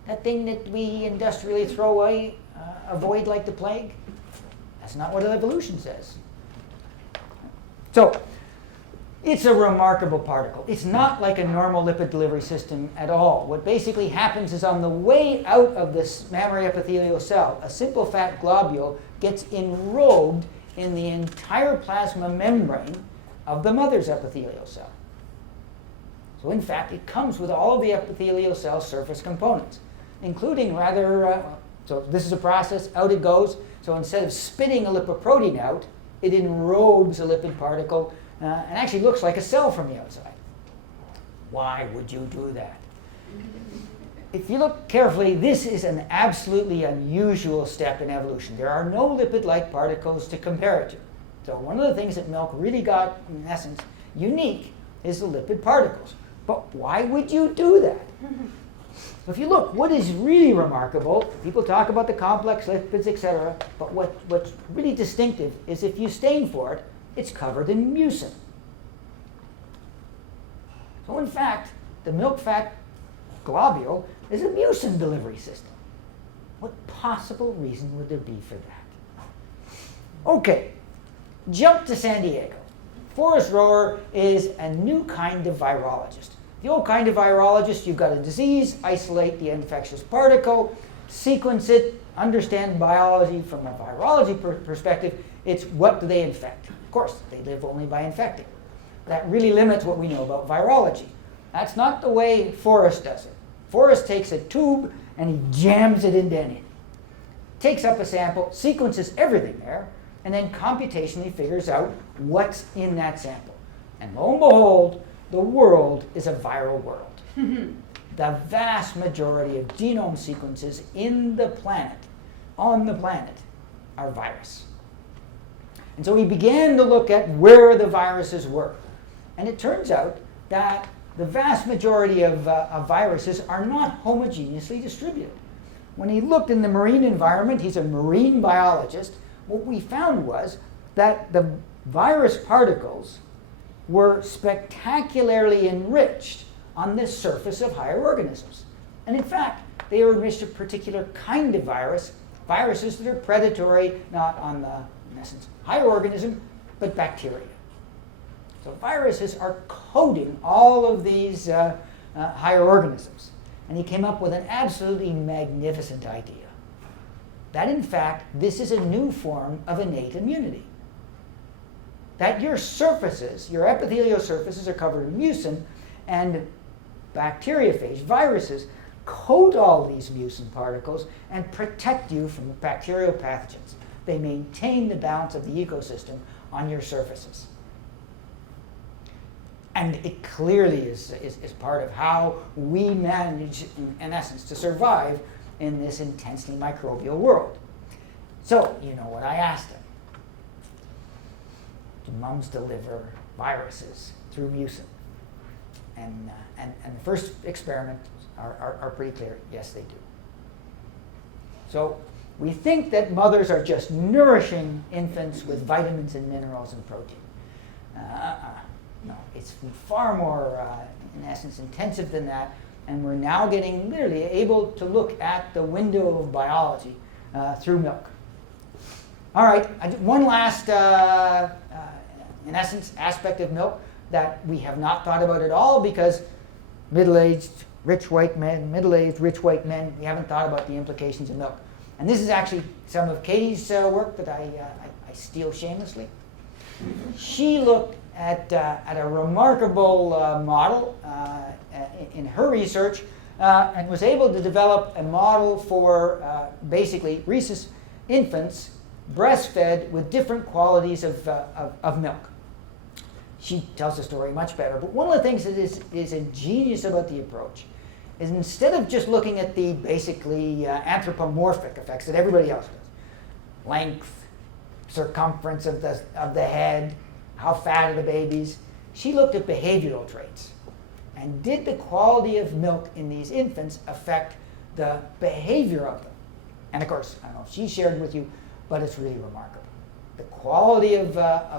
That thing that we industrially throw away, avoid like the plague, that's not what evolution says. So, it's a remarkable particle. It's not like a normal lipid delivery system at all. What basically happens is on the way out of this mammary epithelial cell, a simple fat globule gets enrobed in the entire plasma membrane of the mother's epithelial cell. So in fact, it comes with all of the epithelial cell surface components, including rather, so this is a process, out it goes. So instead of spitting a lipoprotein out, it enrobes a lipid particle and actually looks like a cell from the outside. Why would you do that? If you look carefully, this is an absolutely unusual step in evolution. There are no lipid-like particles to compare it to. So one of the things that milk really got, in essence, unique is the lipid particles. But why would you do that? If you look, what is really remarkable, people talk about the complex lipids, etc., but what's really distinctive is if you stain for it, it's covered in mucin. So in fact, the milk fat globule is a mucin delivery system. What possible reason would there be for that? Okay, jump to San Diego. Forrest Rower is a new kind of virologist. The old kind of virologist, you've got a disease, isolate the infectious particle, sequence it, understand biology from a virology perspective. It's what do they infect? Of course, they live only by infecting. That really limits what we know about virology. That's not the way Forrest does it. Forrest takes a tube and he jams it into anything. Takes up a sample, sequences everything there, and then computationally figures out what's in that sample. And lo and behold, the world is a viral world. The vast majority of genome sequences in the planet, on the planet, are virus. And so he began to look at where the viruses were. And it turns out that the vast majority of viruses are not homogeneously distributed. When he looked in the marine environment, he's a marine biologist, what we found was that the virus particles were spectacularly enriched on the surface of higher organisms. And in fact, they were enriched a particular kind of virus, viruses that are predatory, not on the, in essence, higher organism, but bacteria. So viruses are coding all of these higher organisms. And he came up with an absolutely magnificent idea. That in fact, this is a new form of innate immunity. That your surfaces, your epithelial surfaces are covered in mucin, and bacteriophage, viruses, coat all these mucin particles and protect you from bacterial pathogens. They maintain the balance of the ecosystem on your surfaces. And it clearly is part of how we manage, in essence, to survive in this intensely microbial world. So, you know what I asked him. Do mums deliver viruses through mucin? And the first experiments are pretty clear. Yes, they do. So we think that mothers are just nourishing infants with vitamins and minerals and protein. No, it's far more, in essence, intensive than that. And we're now getting literally able to look at the window of biology through milk. All right, one last, in essence, aspect of milk that we have not thought about at all because middle-aged, rich white men, middle-aged, rich white men, we haven't thought about the implications of milk. And this is actually some of Katie's work that I steal shamelessly. She looked at a remarkable model in her research and was able to develop a model for basically rhesus infants breastfed with different qualities of milk. She tells the story much better. But one of the things that is ingenious about the approach is instead of just looking at the basically anthropomorphic effects that everybody else does, length, circumference of the head, how fat are the babies. She looked at behavioral traits. And did the quality of milk in these infants affect the behavior of them? And of course, I don't know if she shared with you, but it's really remarkable. The quality of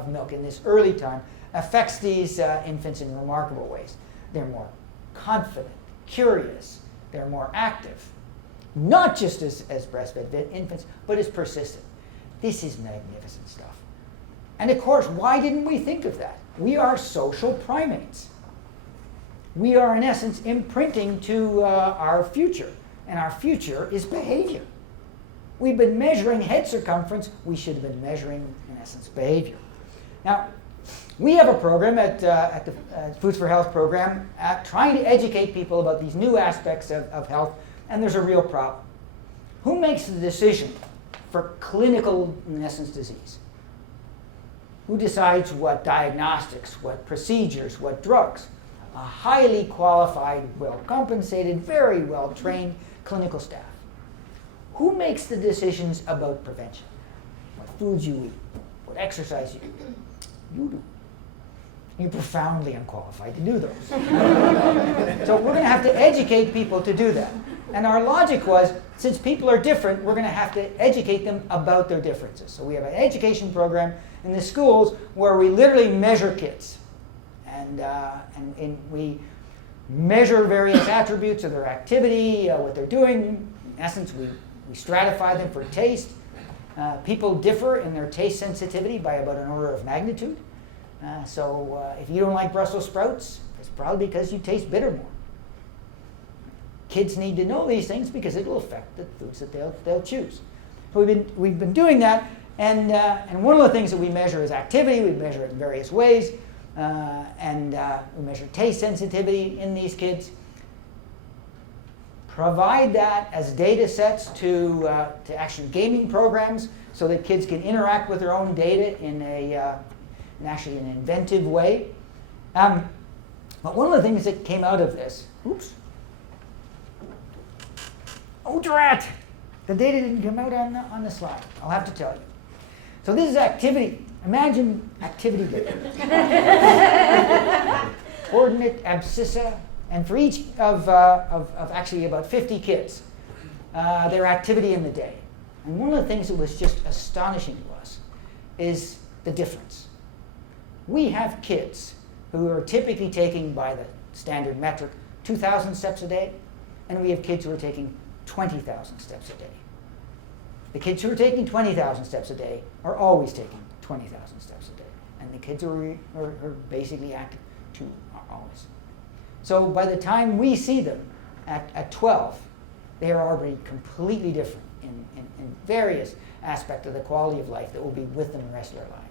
milk in this early time affects these infants in remarkable ways. They're more confident, curious, they're more active. Not just as breastfed infants, but as persistent. This is magnificent stuff. And of course, why didn't we think of that? We are social primates. We are, in essence, imprinting to our future. And our future is behavior. We've been measuring head circumference. We should have been measuring, in essence, behavior. Now, we have a program at the Foods for Health program trying to educate people about these new aspects of health, and there's a real problem. Who makes the decision for clinical, in essence, disease? Who decides what diagnostics, what procedures, what drugs? A highly qualified, well-compensated, very well-trained clinical staff. Who makes the decisions about prevention? What foods you eat, what exercise you do? You do. You're profoundly unqualified to do those. So we're going to have to educate people to do that. And our logic was, since people are different, we're going to have to educate them about their differences. So we have an education program in the schools where we literally measure kids. And we measure various attributes of their activity, what they're doing. In essence, we stratify them for taste. People differ in their taste sensitivity by about an order of magnitude. So if you don't like Brussels sprouts, it's probably because you taste bitter more. Kids need to know these things because it will affect the foods that they'll choose. So we've been doing that, and one of the things that we measure is activity. We measure it in various ways, and we measure taste sensitivity in these kids. Provide that as data sets to actually gaming programs so that kids can interact with their own data in actually an inventive way. But one of the things that came out of this, oops. Oh, drat! The data didn't come out on the slide. I'll have to tell you. So this is activity. Imagine activity data. Coordinate, abscissa, and for each of actually about 50 kids, their activity in the day. And one of the things that was just astonishing to us is the difference. We have kids who are typically taking, by the standard metric, 2,000 steps a day, and we have kids who are taking 20,000 steps a day. The kids who are taking 20,000 steps a day are always taking 20,000 steps a day. And the kids who are basically active too are always. So by the time we see them at 12, they are already completely different in various aspects of the quality of life that will be with them the rest of their lives.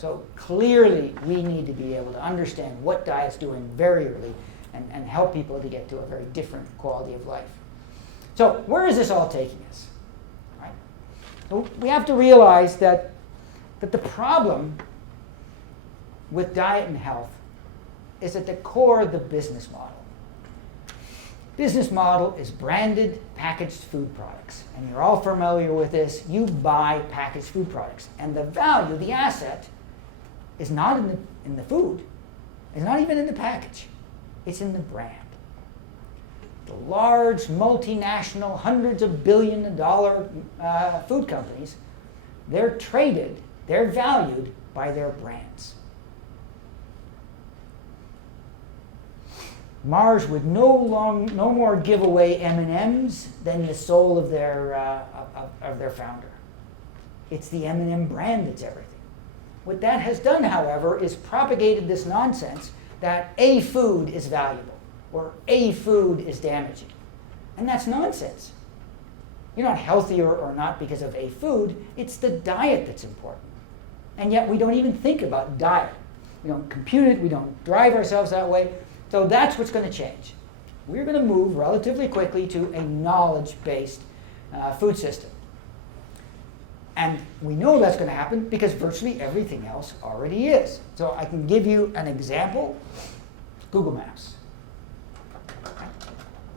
So clearly we need to be able to understand what diet's doing very early and help people to get to a very different quality of life. So where is this all taking us? Right? So we have to realize that the problem with diet and health is at the core of the business model. Business model is branded, packaged food products. And you're all familiar with this. You buy packaged food products. And the value, the asset, is not in the food. It's not even in the package. It's in the brand. The large, multinational, hundreds of billion-dollar food companies, they're traded, they're valued by their brands. Mars would no more give away M&Ms than the soul of their founder. It's the M&M brand that's everything. What that has done, however, is propagated this nonsense that a food is valuable or a food is damaging. And that's nonsense. You're not healthier or not because of a food. It's the diet that's important. And yet we don't even think about diet. We don't compute it. We don't drive ourselves that way. So that's what's going to change. We're going to move relatively quickly to a knowledge-based food system. And we know that's going to happen because virtually everything else already is. So I can give you an example. Google Maps.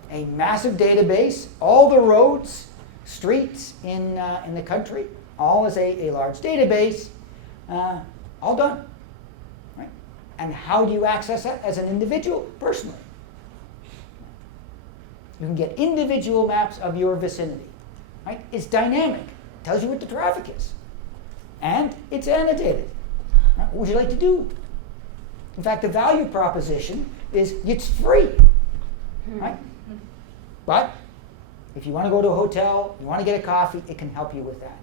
A massive database, all the roads, streets in the country all as a large database, all done. Right? And how do you access that as an individual? Personally. You can get individual maps of your vicinity. Right? It's dynamic. It tells you what the traffic is. And it's annotated. Right? What would you like to do? In fact, the value proposition is it's free. Right? But if you want to go to a hotel, you want to get a coffee, it can help you with that.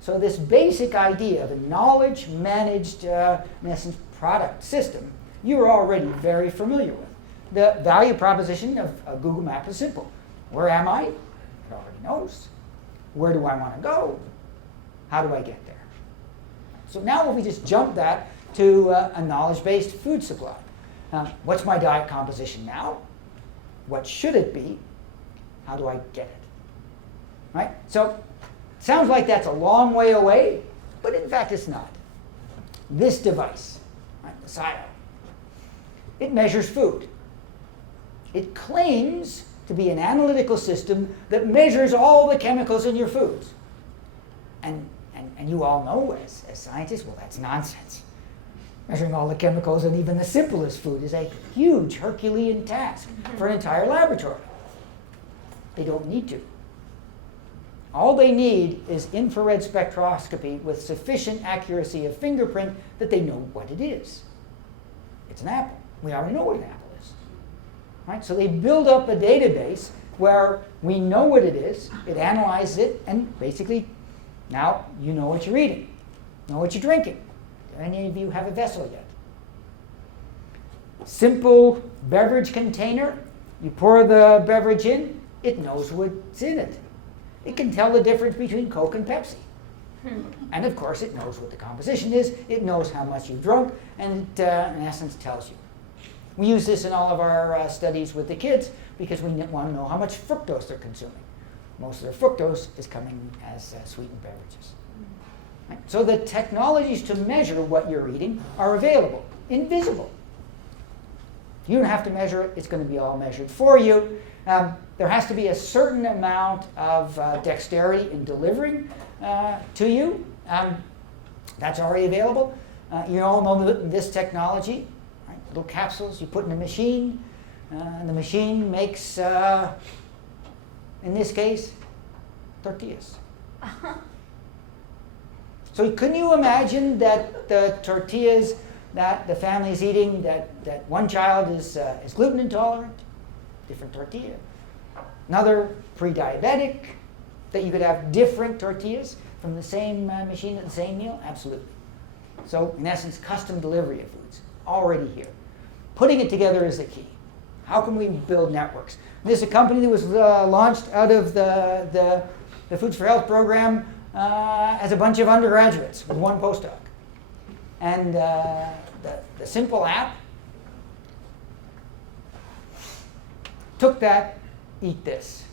So this basic idea of a knowledge-managed, in essence, product system, you're already very familiar with. The value proposition of a Google Map is simple. Where am I? It already knows. Where do I want to go? How do I get there? So now if we just jump that to a knowledge-based food supply. What's my diet composition now? What should it be? How do I get it? Right? So it sounds like that's a long way away, but in fact it's not. This device, right, the silo, it measures food. It claims to be an analytical system that measures all the chemicals in your foods. And you all know as scientists, well, that's nonsense. Measuring all the chemicals in even the simplest food is a huge Herculean task for an entire laboratory. They don't need to. All they need is infrared spectroscopy with sufficient accuracy of fingerprint that they know what it is. It's an apple. We already know what an apple is. Right? So they build up a database where we know what it is, it analyzes it, and basically now you know what you're eating, know what you're drinking. Do any of you have a vessel yet? Simple beverage container. You pour the beverage in, it knows what's in it. It can tell the difference between Coke and Pepsi. And of course, it knows what the composition is. It knows how much you've drunk, and it, in essence, tells you. We use this in all of our studies with the kids because we want to know how much fructose they're consuming. Most of their fructose is coming as sweetened beverages. Right? So the technologies to measure what you're eating are available, invisible. You don't have to measure it. It's going to be all measured for you. There has to be a certain amount of dexterity in delivering to you. That's already available. You all know this technology, right? Little capsules you put in a machine. And the machine makes, in this case, tortillas. So can you imagine that the tortillas that the family is eating, that one child is gluten intolerant, different tortilla. Another pre-diabetic, that you could have different tortillas from the same machine at the same meal? Absolutely. So in essence, custom delivery of foods, already here. Putting it together is the key. How can we build networks? This is a company that was launched out of the Foods for Health program as a bunch of undergraduates with one postdoc. And the simple app took that, eat this.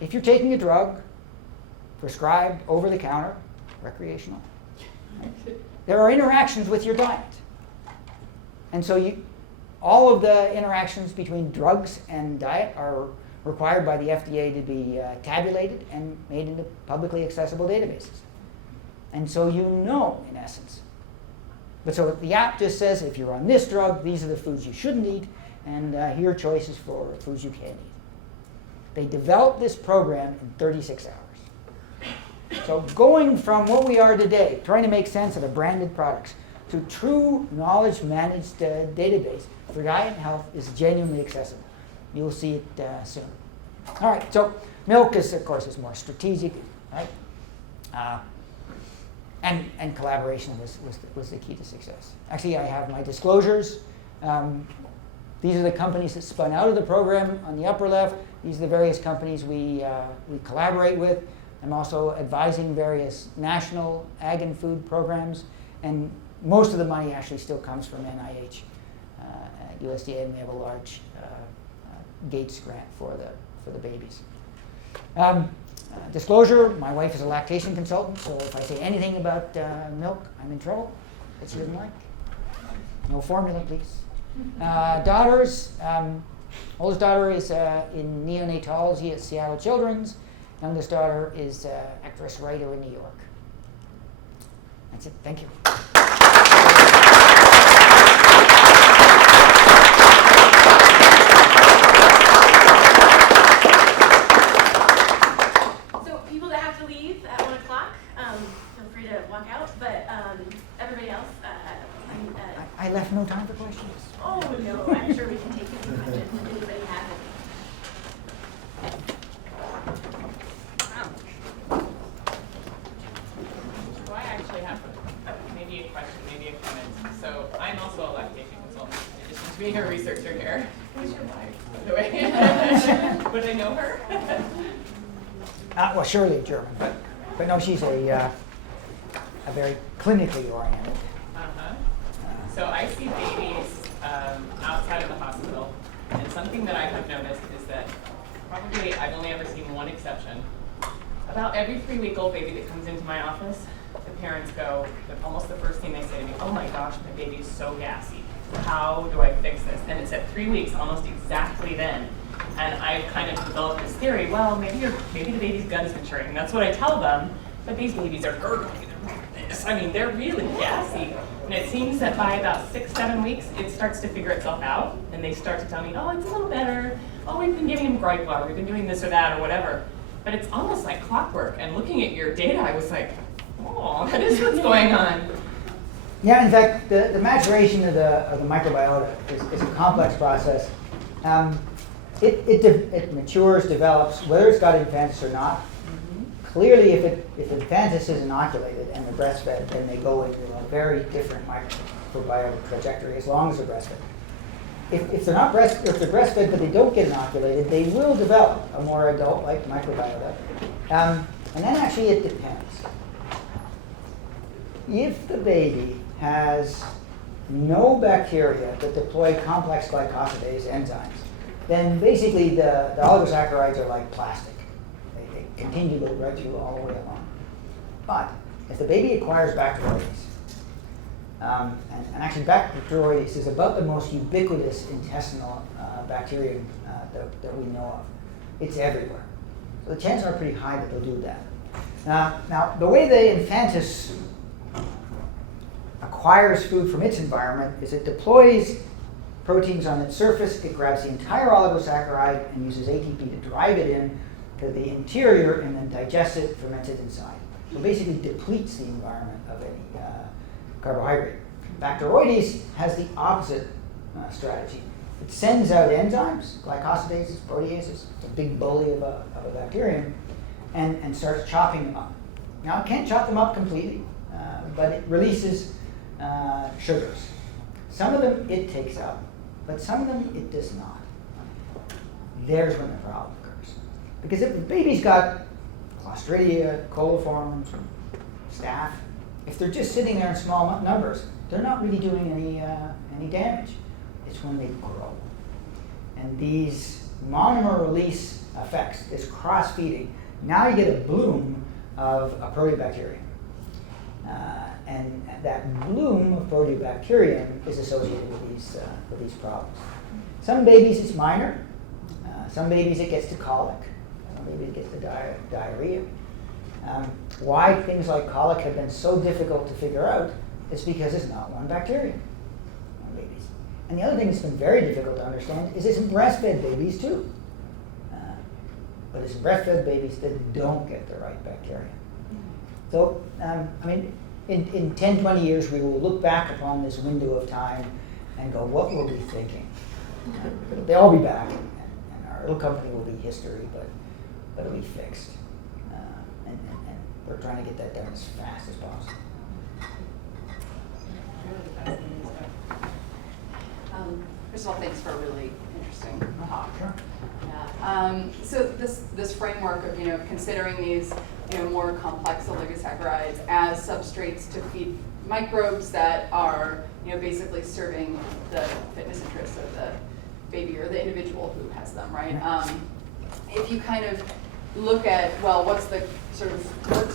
If you're taking a drug, prescribed, over the counter, recreational, there are interactions with your diet. And so all of the interactions between drugs and diet are required by the FDA to be tabulated and made into publicly accessible databases. And so you know, in essence. But so the app just says, if you're on this drug, these are the foods you shouldn't eat, and here are choices for foods you can eat. They developed this program in 36 hours. So going from what we are today, trying to make sense of the branded products, to true knowledge-managed database for diet and health is genuinely accessible. You'll see it soon. All right, so milk is, of course, is more strategic, right? And collaboration was the key to success. Actually, I have my disclosures. These are the companies that spun out of the program on the upper left. These are the various companies we collaborate with. I'm also advising various national ag and food programs, and most of the money actually still comes from NIH, USDA, and we have a large Gates grant for the babies. Disclosure, my wife is a lactation consultant, so if I say anything about milk, I'm in trouble that she doesn't like. No formula, please. Daughters, oldest daughter is in neonatology at Seattle Children's, Youngest daughter is actress, writer in New York. That's it. Thank you. So people that have to leave at 1 o'clock, feel free to walk out. But everybody else, I left no time for questions. oh no, I'm sure we can take any questions if anybody has any. So I actually have maybe a question, maybe a comment. So I'm also a lactation consultant, in addition to being a researcher here. Who's your wife, by the way? Would I know her? Well, surely German, but no, she's a very clinically oriented. So I see babies outside of the hospital, and something that I have noticed is that probably I've only ever seen one exception. About every 3-week-old baby that comes into my office, the parents go, almost the first thing they say to me, oh my gosh, my baby is so gassy. How do I fix this? And it's at 3 weeks, almost exactly then. And I've kind of developed this theory, well, maybe the baby's gut is maturing. That's what I tell them, but these babies are gurgling. I mean, they're really gassy. And it seems that by about 6-7 weeks, it starts to figure itself out. And they start to tell me, oh, it's a little better. Oh, we've been giving him gripe water. We've been doing this or that or whatever. But it's almost like clockwork. And looking at your data, I was like, oh, that is what's going on. Yeah, in fact, the maturation of the microbiota is a complex process. It matures, develops, whether it's got infantis or not. Clearly, if infantis is inoculated and they're breastfed, then they go into a very different microbiota trajectory as long as they're breastfed. If they're breastfed but they don't get inoculated, they will develop a more adult-like microbiota. And then actually it depends. If the baby has no bacteria that deploy complex glycosidase enzymes, then basically the oligosaccharides are like plastic. They continue to go right through all the way along. But if the baby acquires bacteroides, and actually bacteroides is about the most ubiquitous intestinal bacterium that we know of. It's everywhere. So the chances are pretty high that they'll do that. Now the way the infantis acquires food from its environment is it deploys proteins on its surface, it grabs the entire oligosaccharide and uses ATP to drive it in to the interior and then digests it, ferments it inside. So basically depletes the environment of any carbohydrate. Bacteroides has the opposite strategy. It sends out enzymes, glycosidases, proteases, a big bully of a bacterium, and starts chopping them up. Now it can't chop them up completely, but it releases sugars. Some of them it takes up, but some of them it does not. There's when the problem occurs. Because if the baby's got Clostridia, coliforms, staph, if they're just sitting there in small numbers, they're not really doing any damage. It's when they grow. And these monomer release effects, this cross-feeding, now you get a bloom of a proteobacterium. And that bloom of proteobacterium is associated with these problems. Some babies it's minor. Some babies it gets to colic. Some babies it gets to diarrhea. Why things like colic have been so difficult to figure out is because it's not one bacterium in babies. And the other thing that's been very difficult to understand is it's in breastfed babies too. But it's in breastfed babies that don't get the right bacteria. So, I mean, in 10, 20 years, we will look back upon this window of time and go, what were we thinking? They'll all be back, and our little company will be history, but it'll be fixed. And we're trying to get that done as fast as possible. First of all, thanks for a really interesting talk. Sure. Yeah. So this framework of considering these more complex oligosaccharides as substrates to feed microbes that are basically serving the fitness interests of the baby or the individual who has them, right? If you kind of look at what's the sort of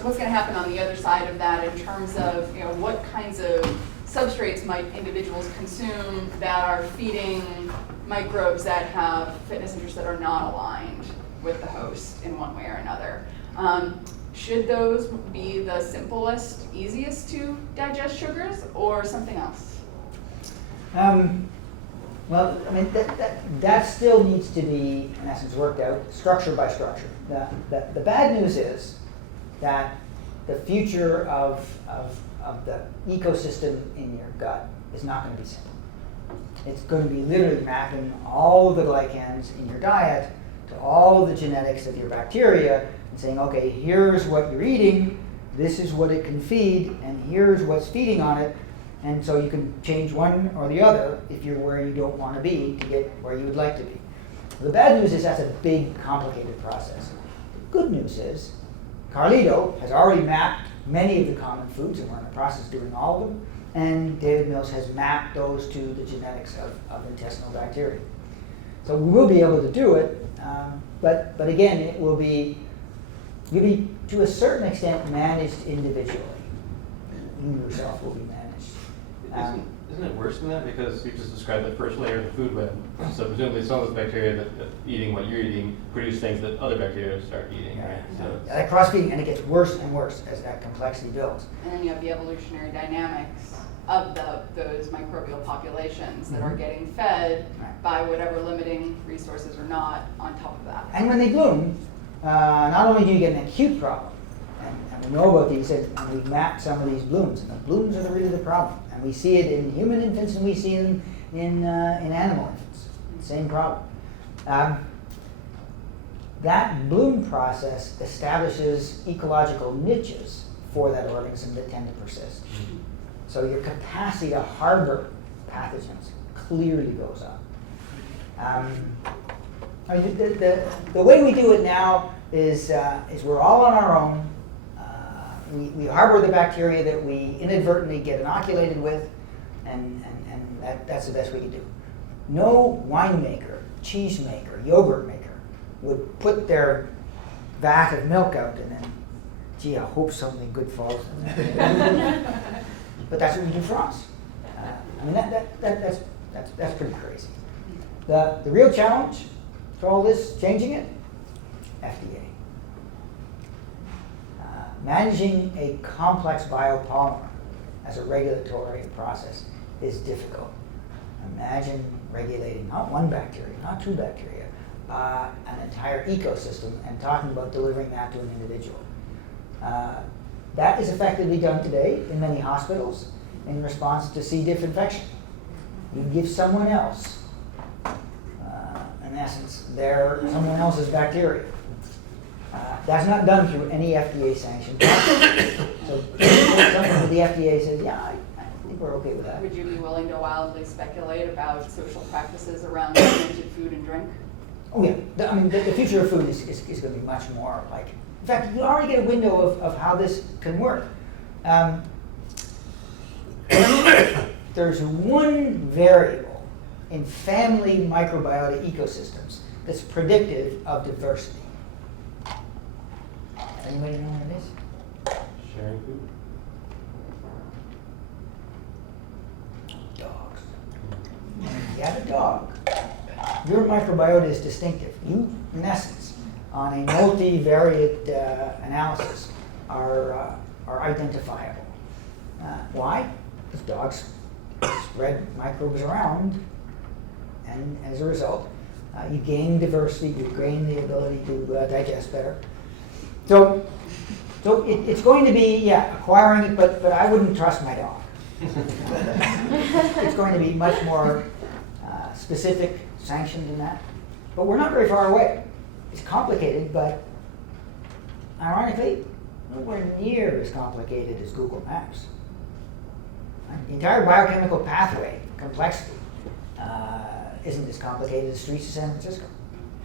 what's going to happen on the other side of that in terms of what kinds of substrates might individuals consume that are feeding microbes that have fitness interests that are not aligned with the host in one way or another. Should those be the simplest, easiest to digest sugars, or something else? Well, I mean, that still needs to be, in essence, worked out structure by structure. The bad news is that the future of the ecosystem in your gut is not going to be simple. It's going to be literally mapping all of the glycans in your diet to all of the genetics of your bacteria and saying, okay, here's what you're eating, this is what it can feed, and here's what's feeding on it. And so you can change one or the other if you're where you don't want to be to get where you would like to be. The bad news is that's a big, complicated process. The good news is Carlito has already mapped many of the common foods, and we're in the process of doing all of them. And David Mills has mapped those to the genetics of intestinal bacteria. So we will be able to do it, but again, it will be to a certain extent managed individually. You yourself will be managed. Isn't it worse than that? Because you just described the first layer of the food web. So presumably some of those bacteria that eating what you're eating produce things that other bacteria start eating, right? So that cross-feeding, and it gets worse and worse as that complexity builds. And then you have the evolutionary dynamics of those microbial populations that are getting fed by whatever limiting resources or not on top of that. And when they bloom, not only do you get an acute problem, and we know about these, and we've mapped some of these blooms, and the blooms are really the problem. And we see it in human infants, and we see it in animal infants. Same problem. That bloom process establishes ecological niches for that organism that tend to persist. So your capacity to harbor pathogens clearly goes up. I mean, the way we do it now is we're all on our own. We harbor the bacteria that we inadvertently get inoculated with, and that's the best we can do. No winemaker, cheese maker, yogurt maker would put their vat of milk out and then, gee, I hope something good falls in there. But that's what we do for us. I mean, that's pretty crazy. The real challenge for all this, changing it, FDA. Managing a complex biopolymer as a regulatory process is difficult. Imagine regulating not one bacteria, not two bacteria, an entire ecosystem, and talking about delivering that to an individual. That is effectively done today in many hospitals in response to C. diff infection. You give someone else, in essence, someone else's bacteria. That's not done through any FDA sanctioned process. So something the FDA says, yeah, I think we're okay with that. Would you be willing to wildly speculate about social practices around fermented food and drink? Oh yeah, I mean the future of food is going to be much more like, in fact, you already get a window of how this can work. There's one variable in family microbiota ecosystems that's predictive of diversity. Anybody know what it is? sharing food. Dogs. You have a dog. Your microbiota is distinctive. You, in essence, on a multivariate analysis, are identifiable. Why? Because dogs spread microbes around, and as a result, you gain diversity, you gain the ability to digest better. So it's going to be, acquiring it, but I wouldn't trust my dog. It's going to be much more specific, sanctioned in that. But we're not very far away. It's complicated, but ironically, nowhere near as complicated as Google Maps. The entire biochemical pathway complexity isn't as complicated as the streets of San Francisco.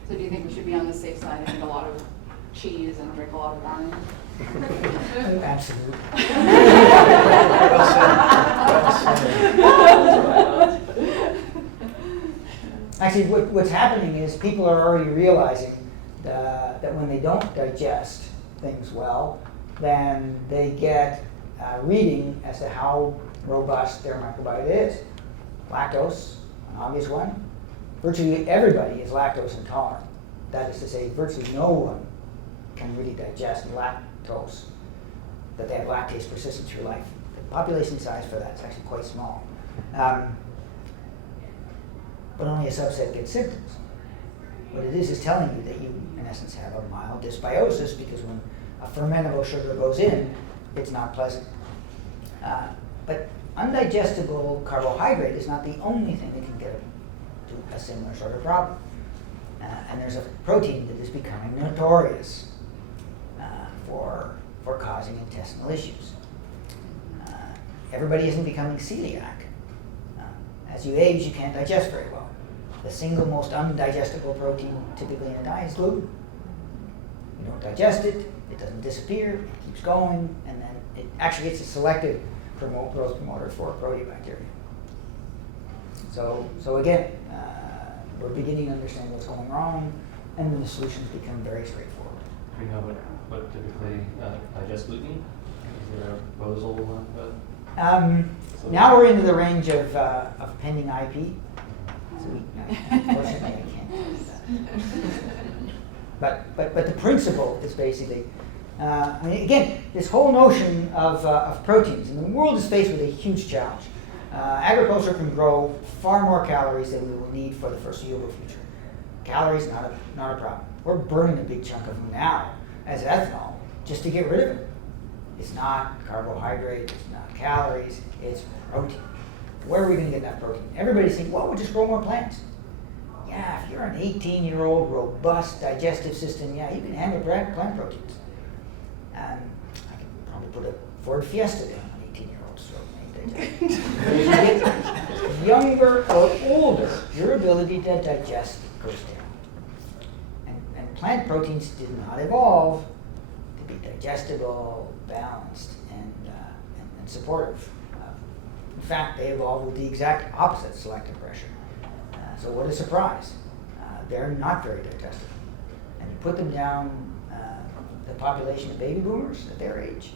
So do you think we should be on the safe side and eat a lot of cheese and drink a lot of wine? Absolutely. Actually, what's happening is people are already realizing that when they don't digest things well, then they get reading as to how robust their microbiota is. Lactose, an obvious one. Virtually everybody is lactose intolerant. That is to say, virtually no one can really digest lactose, that they have lactase persistent through life. The population size for that is actually quite small. But only a subset get symptoms. What it is telling you that you, in essence, have a mild dysbiosis, because when a fermentable sugar goes in, it's not pleasant. But undigestible carbohydrate is not the only thing that can get to a similar sort of problem. And there's a protein that is becoming notorious for causing intestinal issues. Everybody isn't becoming celiac. As you age, you can't digest very well. The single most undigestible protein typically in a diet is gluten. You don't digest it, it doesn't disappear, it keeps going, and then it actually gets a selective growth promoter for proteobacteria. So again, we're beginning to understand what's going wrong, and then the solutions become very straightforward. Do we know what typically digests gluten? Is there a proposal? Now we're into the range of pending IP. So unfortunately, I can't do that. But the principle is basically, I mean, again, this whole notion of proteins, and the world is faced with a huge challenge. Agriculture can grow far more calories than we will need for the foreseeable future. Calories, not a problem. We're burning a big chunk of them now as ethanol just to get rid of it. It's not carbohydrate, it's not calories, it's protein. Where are we going to get that protein? Everybody's saying, well, we'll just grow more plants. Yeah, if you're an 18-year-old robust digestive system, yeah, you can handle plant proteins. I could probably put a Ford Fiesta down on 18-year-olds, so as you get younger or older, your ability to digest goes down. And plant proteins did not evolve to be digestible, balanced, and supportive. In fact, they evolved with the exact opposite selective pressure. So what a surprise. They're not very digestible. And you put them down the population of baby boomers at their age,